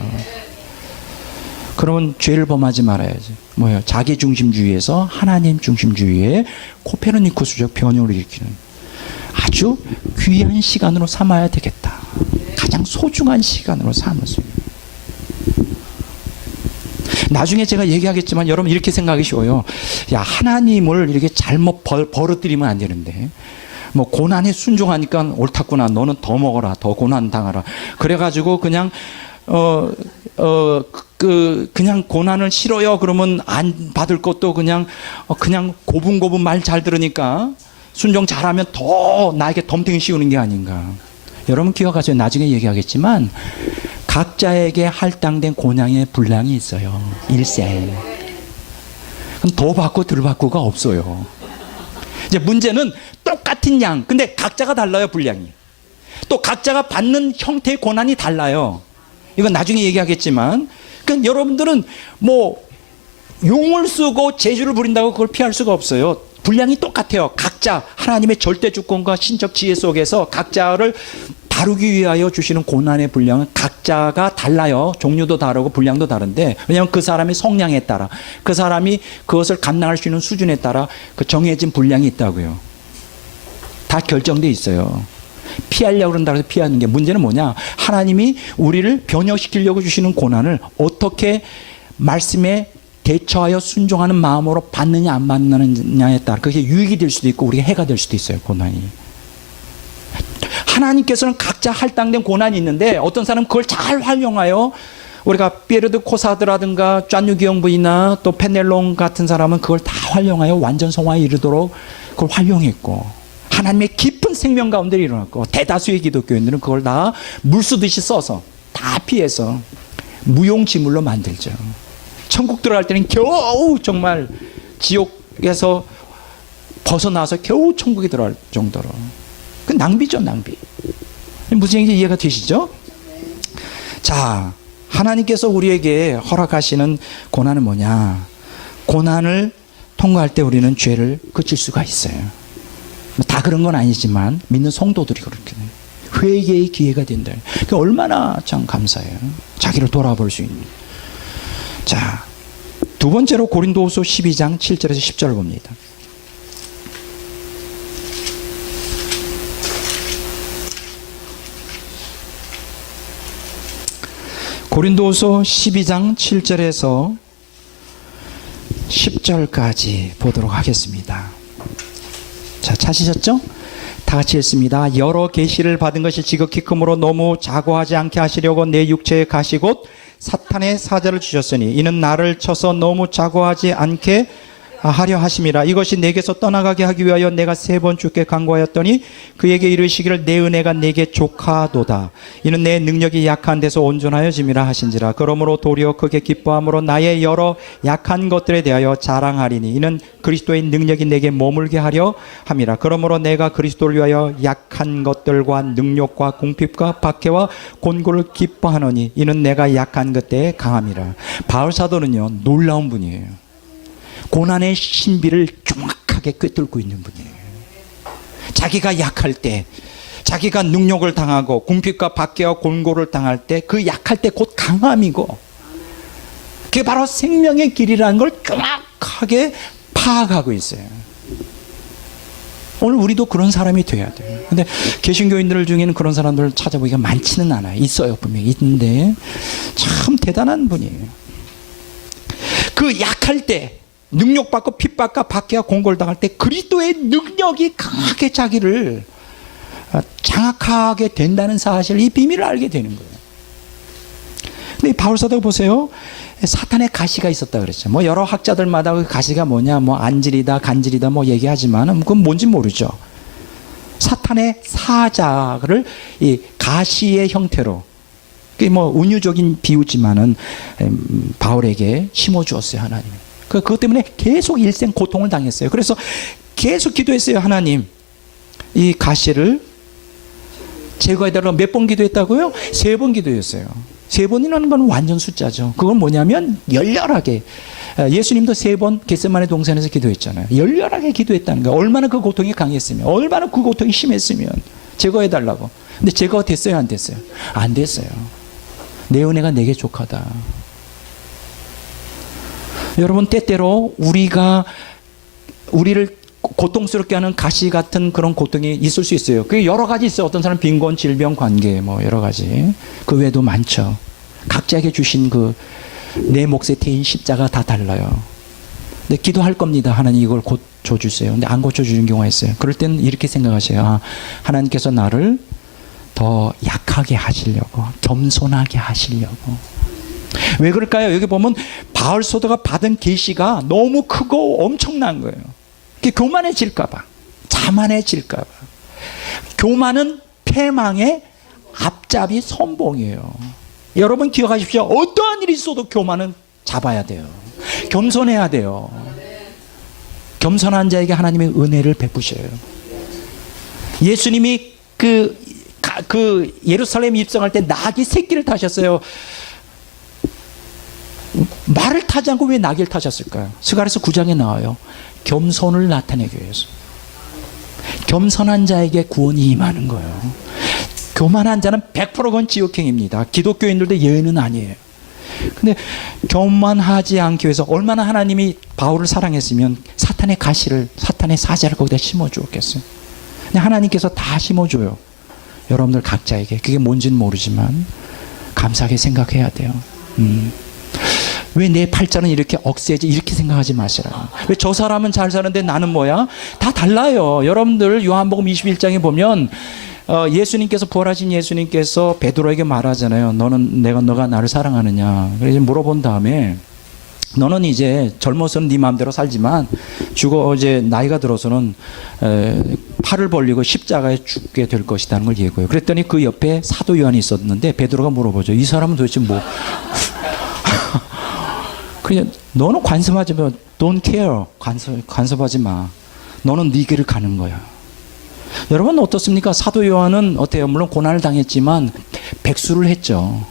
그러면 죄를 범하지 말아야지. 뭐예요? 자기 중심주의에서 하나님 중심주의에 코페르니쿠스적 변형을 일으키는 아주 귀한 시간으로 삼아야 되겠다. 가장 소중한 시간으로 삼았어요. 나중에 제가 얘기하겠지만 여러분 이렇게 생각하기 쉬워요. 야, 하나님을 이렇게 잘못 벌어들이면 안 되는데 뭐 고난에 순종하니까 옳았구나. 너는 더 먹어라. 더 고난 당하라. 그래가지고 그냥 그냥 고난을 싫어요. 그러면 안 받을 것도 그냥 고분고분 말 잘 들으니까 순종 잘하면 더 나에게 덤탱이 씌우는 게 아닌가. 여러분 기억하세요. 나중에 얘기하겠지만 각자에게 할당된 고난의 분량이 있어요. 일생. 그럼 더 받고 덜 받고가 없어요. 이제 문제는 똑같은 양. 근데 각자가 달라요. 분량이. 또 각자가 받는 형태의 고난이 달라요. 이건 나중에 얘기하겠지만, 그러니까 여러분들은 뭐 용을 쓰고 재주를 부린다고 그걸 피할 수가 없어요. 분량이 똑같아요. 각자 하나님의 절대 주권과 신적 지혜 속에서 각자를 다루기 위하여 주시는 고난의 분량은 각자가 달라요. 종류도 다르고 분량도 다른데, 왜냐하면 그 사람의 성량에 따라, 그 사람이 그것을 감당할 수 있는 수준에 따라 그 정해진 분량이 있다고요. 다 결정돼 있어요. 피하려고 그런다고 해서 피하는 게, 문제는 뭐냐? 하나님이 우리를 변혁시키려고 주시는 고난을 어떻게 말씀에 대처하여 순종하는 마음으로 받느냐 안 받느냐에 따라 그게 유익이 될 수도 있고 우리가 해가 될 수도 있어요. 고난이. 하나님께서는 각자 할당된 고난이 있는데 어떤 사람은 그걸 잘 활용하여, 우리가 피에르 코사드라든가 짠유기영 부이나 또 페넬롱 같은 사람은 그걸 다 활용하여 완전 성화에 이르도록 그걸 활용했고, 하나님의 깊은 생명 가운데 일어났고, 대다수의 기독교인들은 그걸 다 물쓰듯이 써서 다 피해서 무용지물로 만들죠. 천국 들어갈 때는 겨우 정말 지옥에서 벗어나서 겨우 천국에 들어갈 정도로. 그 낭비죠, 낭비. 무슨 얘기인지 이해가 되시죠? 자, 하나님께서 우리에게 허락하시는 고난은 뭐냐? 고난을 통과할 때 우리는 죄를 그칠 수가 있어요. 다 그런 건 아니지만 믿는 성도들이 그렇게 회개의 기회가 된다. 그게 얼마나 참 감사해요. 자기를 돌아볼 수 있는. 자, 두 번째로 고린도후서 12장 7절에서 10절을 봅니다. 고린도후서 12장 7절에서 10절까지 보도록 하겠습니다. 자, 찾으셨죠? 다 같이 읽습니다. 여러 계시를 받은 것이 지극히 크므로 너무 자고하지 않게 하시려고 내 육체에 가시 곧 사탄의 사자를 주셨으니 이는 나를 쳐서 너무 자고하지 않게 하려 하심이라. 이것이 내게서 떠나가게 하기 위하여 내가 3번 주께 간구하였더니 그에게 이르시기를 내 은혜가 내게 족하도다. 이는 내 능력이 약한 데서 온전하여짐이라 하신지라. 그러므로 도리어 크게 기뻐함으로 나의 여러 약한 것들에 대하여 자랑하리니 이는 그리스도의 능력이 내게 머물게 하려 함이라. 그러므로 내가 그리스도를 위하여 약한 것들과 능력과 궁핍과 박해와 곤고를 기뻐하노니 이는 내가 약한 그때에 강함이라. 바울 사도는요, 놀라운 분이에요. 고난의 신비를 정확하게 꿰뚫고 있는 분이에요. 자기가 약할 때, 자기가 능력을 당하고 궁핍과 박해와 곤고를 당할 때, 그 약할 때 곧 강함이고, 그게 바로 생명의 길이라는 걸 정확하게 파악하고 있어요. 오늘 우리도 그런 사람이 돼야 돼요. 근데 개신교인들 중에는 그런 사람들을 찾아보기가 많지는 않아요. 있어요, 분명히 있는데 참 대단한 분이에요. 그 약할 때, 능력받고 핍박과 박해와 공고를 당할 때 그리스도의 능력이 강하게 자기를 장악하게 된다는 사실, 이 비밀을 알게 되는 거예요. 근데 바울 사도 보세요. 사탄의 가시가 있었다 그랬죠. 뭐 여러 학자들마다 그 가시가 뭐냐, 뭐 안질이다, 간질이다 뭐 얘기하지만 그건 뭔지 모르죠. 사탄의 사자를 이 가시의 형태로, 그게 뭐 은유적인 비유지만은 바울에게 심어주었어요, 하나님이. 그것 때문에 계속 일생 고통을 당했어요. 그래서 계속 기도했어요. 하나님, 이 가시를 제거해달라고 몇 번 기도했다고요? 3번 기도했어요. 3번이라는 건 완전 숫자죠. 그건 뭐냐면 열렬하게. 예수님도 3번 겟세마네 동산에서 기도했잖아요. 열렬하게 기도했다는 거예요. 얼마나 그 고통이 강했으면, 얼마나 그 고통이 심했으면 제거해달라고. 근데 제거가 됐어요, 안 됐어요? 안 됐어요. 내 은혜가 내게 족하다. 여러분, 때때로 우리를 고통스럽게 하는 가시 같은 그런 고통이 있을 수 있어요. 그게 여러 가지 있어요. 어떤 사람은 빈곤, 질병, 관계, 뭐 여러 가지. 그 외에도 많죠. 각자에게 주신 그 내 몫에 태인 십자가 다 달라요. 근데 기도할 겁니다. 하나님 이걸 고쳐주세요. 근데 안 고쳐주는 경우가 있어요. 그럴 때는 이렇게 생각하세요. 아, 하나님께서 나를 더 약하게 하시려고, 겸손하게 하시려고. 왜 그럴까요? 여기 보면 바울 사도가 받은 계시가 너무 크고 엄청난 거예요. 그게 교만해질까봐, 자만해질까봐. 교만은 패망의 앞잡이 선봉이에요. 여러분 기억하십시오. 어떠한 일이 있어도 교만은 잡아야 돼요. 겸손해야 돼요. 겸손한 자에게 하나님의 은혜를 베푸셔요. 예수님이 그 예루살렘 입성할 때 나귀 새끼를 타셨어요. 말을 타지 않고 왜 나귀를 타셨을까요? 스가랴서 9장에 나와요. 겸손을 나타내기 위해서. 겸손한 자에게 구원이 임하는 거예요. 교만한 자는 100% 그건 지옥행입니다. 기독교인들도 예외는 아니에요. 근데 교만하지 않기 위해서 얼마나 하나님이 바울을 사랑했으면 사탄의 가시를, 사탄의 사자를 거기다 심어주었겠어요. 근데 하나님께서 다 심어줘요. 여러분들 각자에게. 그게 뭔지는 모르지만 감사하게 생각해야 돼요. 왜 내 팔자는 이렇게 억세지? 이렇게 생각하지 마시라. 왜 저 사람은 잘 사는데 나는 뭐야? 다 달라요. 여러분들 요한복음 21장에 보면 예수님께서, 부활하신 예수님께서 베드로에게 말하잖아요. 너가 나를 사랑하느냐. 그래서 물어본 다음에 너는 이제 젊어서는 네 마음대로 살지만 이제 나이가 들어서는 팔을 벌리고 십자가에 죽게 될 것이라는 걸 예고해요. 그랬더니 그 옆에 사도 요한이 있었는데 베드로가 물어보죠. 이 사람은 도대체 뭐 그냥 너는 관심하지 마. Don't care. 간섭하지 마. 너는 네 길을 가는 거야. 여러분 어떻습니까? 사도 요한은 어때요? 물론 고난을 당했지만 백수를 했죠.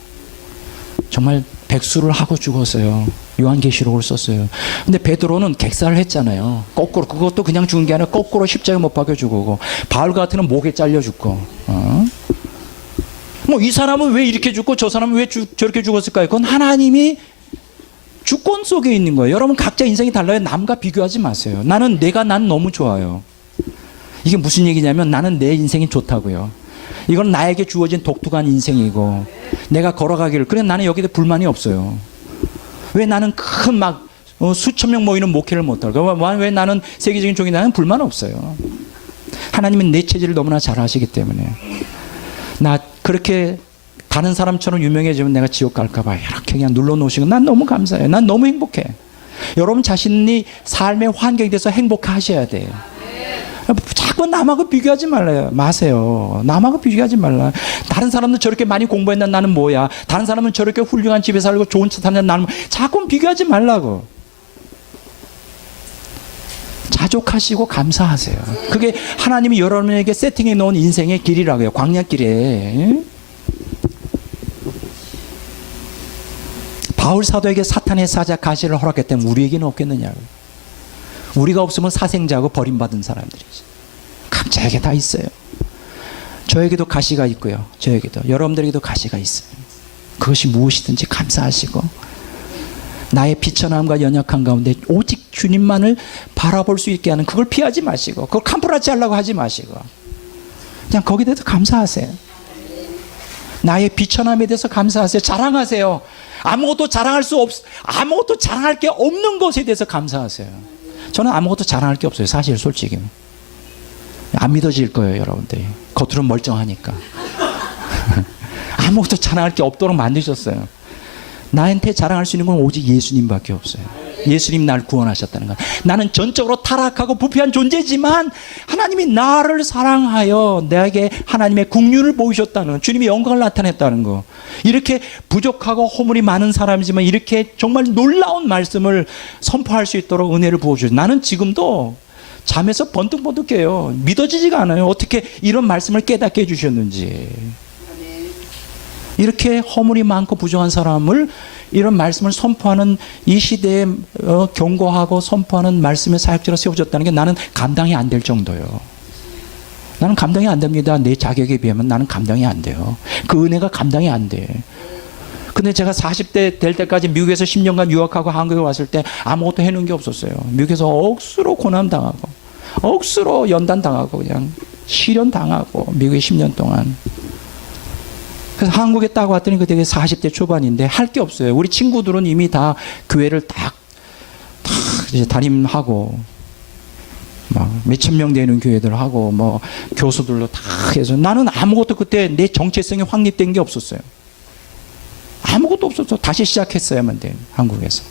정말 백수를 하고 죽었어요. 요한계시록을 썼어요. 근데 베드로는 객사를 했잖아요. 거꾸로. 그것도 그냥 죽은 게 아니라 거꾸로 십자가에 못 박혀 죽고, 바울 같으면 목에 잘려 죽고. 뭐 이 사람은 왜 이렇게 죽고 저 사람은 왜 저렇게 죽었을까요? 그건 하나님이 주권 속에 있는 거예요. 여러분 각자 인생이 달라요. 남과 비교하지 마세요. 난 너무 좋아요. 이게 무슨 얘기냐면 나는 내 인생이 좋다고요. 이건 나에게 주어진 독특한 인생이고 내가 걸어가기를, 그래 나는 여기에 불만이 없어요. 왜 나는 큰 막 수천 명 모이는 목회를 못할까? 왜 나는 세계적인 종이, 나는 불만 없어요. 하나님은 내 체질을 너무나 잘 아시기 때문에. 나 그렇게 다른 사람처럼 유명해지면 내가 지옥 갈까봐 이렇게 그냥 눌러놓으시고 난 너무 감사해요. 난 너무 행복해. 여러분 자신이 삶의 환경에 대해서 행복하셔야 돼요. 자꾸 남하고 비교하지 마세요. 남하고 비교하지 말라. 다른 사람들 저렇게 많이 공부했나 나는 뭐야. 다른 사람은 저렇게 훌륭한 집에 살고 좋은 차 타는 나는 자꾸 비교하지 말라고. 자족하시고 감사하세요. 그게 하나님이 여러분에게 세팅해 놓은 인생의 길이라고요. 광야길에. 바울 사도에게 사탄의 사자 가시를 허락했다면 우리에게는 없겠느냐고요. 우리가 없으면 사생자고 버림받은 사람들이지. 각자에게 다 있어요. 저에게도 가시가 있고요. 저에게도, 여러분들에게도 가시가 있어요. 그것이 무엇이든지 감사하시고 나의 비천함과 연약한 가운데 오직 주님만을 바라볼 수 있게 하는, 그걸 피하지 마시고 그걸 캄프라치 하려고 하지 마시고 그냥 거기에 대해서 감사하세요. 나의 비천함에 대해서 감사하세요. 자랑하세요. 아무것도 자랑할 게 없는 것에 대해서 감사하세요. 저는 아무것도 자랑할 게 없어요. 사실 솔직히. 안 믿어질 거예요, 여러분들이. 겉으로는 멀쩡하니까. 아무것도 자랑할 게 없도록 만드셨어요. 나한테 자랑할 수 있는 건 오직 예수님밖에 없어요. 예수님 날 구원하셨다는 것. 나는 전적으로 타락하고 부패한 존재지만 하나님이 나를 사랑하여 내게 하나님의 긍휼을 보이셨다는, 주님의 영광을 나타냈다는 거. 이렇게 부족하고 허물이 많은 사람이지만 이렇게 정말 놀라운 말씀을 선포할 수 있도록 은혜를 부어주셔서 나는 지금도 잠에서 번뜩번뜩 깨요. 믿어지지가 않아요. 어떻게 이런 말씀을 깨닫게 해주셨는지. 이렇게 허물이 많고 부정한 사람을 이런 말씀을 선포하는 이 시대에 경고하고 선포하는 말씀의 사역자로 세워졌다는 게 나는 감당이 안 될 정도예요. 나는 감당이 안 됩니다. 내 자격에 비하면 나는 감당이 안 돼요. 그 은혜가 감당이 안 돼. 근데 제가 40대 될 때까지 미국에서 10년간 유학하고 한국에 왔을 때 아무것도 해놓은 게 없었어요. 미국에서 억수로 고난당하고 억수로 연단당하고 그냥 실현당하고 미국에 10년 동안. 그래서 한국에 딱 왔더니 그때 40대 초반인데 할 게 없어요. 우리 친구들은 이미 다 교회를 딱 이제 담임하고 막 몇천 명 되는 교회들 하고 뭐 교수들로 다 해서 나는 아무것도 그때 내 정체성이 확립된 게 없었어요. 아무것도 없었어. 다시 시작했어야만 돼. 한국에서.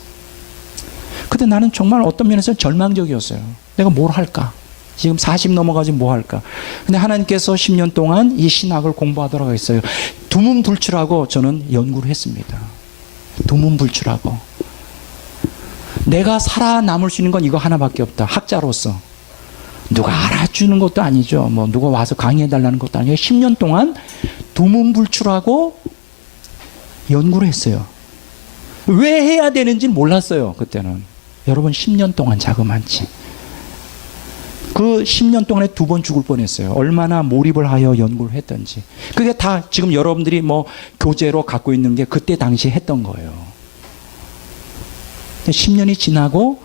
근데 나는 정말 어떤 면에서 절망적이었어요. 내가 뭘 할까? 지금 40 넘어가지 뭐 할까? 근데 하나님께서 10년 동안 이 신학을 공부하도록 했어요. 두문불출하고 저는 연구를 했습니다. 두문불출하고. 내가 살아남을 수 있는 건 이거 하나밖에 없다. 학자로서. 누가 알아주는 것도 아니죠. 뭐 누가 와서 강의해달라는 것도 아니고 10년 동안 두문불출하고 연구를 했어요. 왜 해야 되는지 몰랐어요. 그때는. 여러분 10년 동안 자그만치. 그 10년 동안에 2번 죽을 뻔했어요. 얼마나 몰입을 하여 연구를 했던지. 그게 다 지금 여러분들이 뭐 교재로 갖고 있는 게 그때 당시에 했던 거예요. 10년이 지나고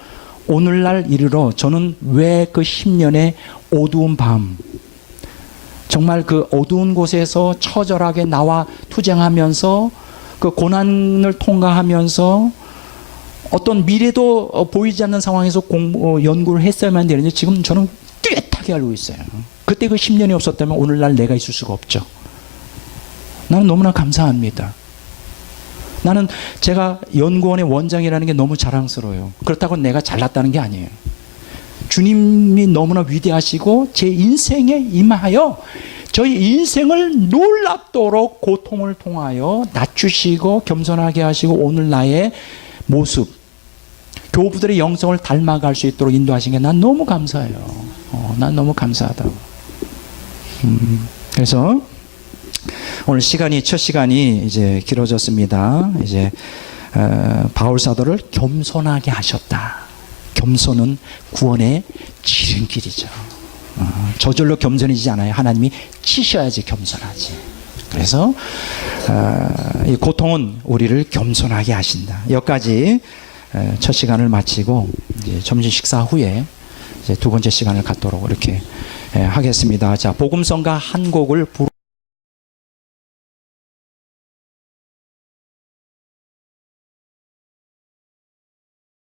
오늘날 이르러 저는 왜 그 10년의 어두운 밤, 정말 그 어두운 곳에서 처절하게 나와 투쟁하면서 그 고난을 통과하면서 어떤 미래도 보이지 않는 상황에서 연구를 했어야만 되는데 지금 저는 뚜렷하게 알고 있어요. 그때 그 10년이 없었다면 오늘날 내가 있을 수가 없죠. 나는 너무나 감사합니다. 나는 제가 연구원의 원장이라는 게 너무 자랑스러워요. 그렇다고 내가 잘났다는 게 아니에요. 주님이 너무나 위대하시고 제 인생에 임하여 저희 인생을 놀랍도록 고통을 통하여 낮추시고 겸손하게 하시고 오늘 나의 모습, 교부들의 영성을 닮아갈 수 있도록 인도하신 게 난 너무 감사해요. 난 너무 감사하다고. 그래서 오늘 첫 시간이 이제 길어졌습니다. 이제 바울 사도를 겸손하게 하셨다. 겸손은 구원의 지름길이죠. 저절로 겸손해지지 않아요. 하나님이 치셔야지 겸손하지. 그래서 이 고통은 우리를 겸손하게 하신다. 여기까지 첫 시간을 마치고 이제 점심 식사 후에 이제 두 번째 시간을 갖도록 이렇게 하겠습니다. 자, 복음성가 한 곡을 부르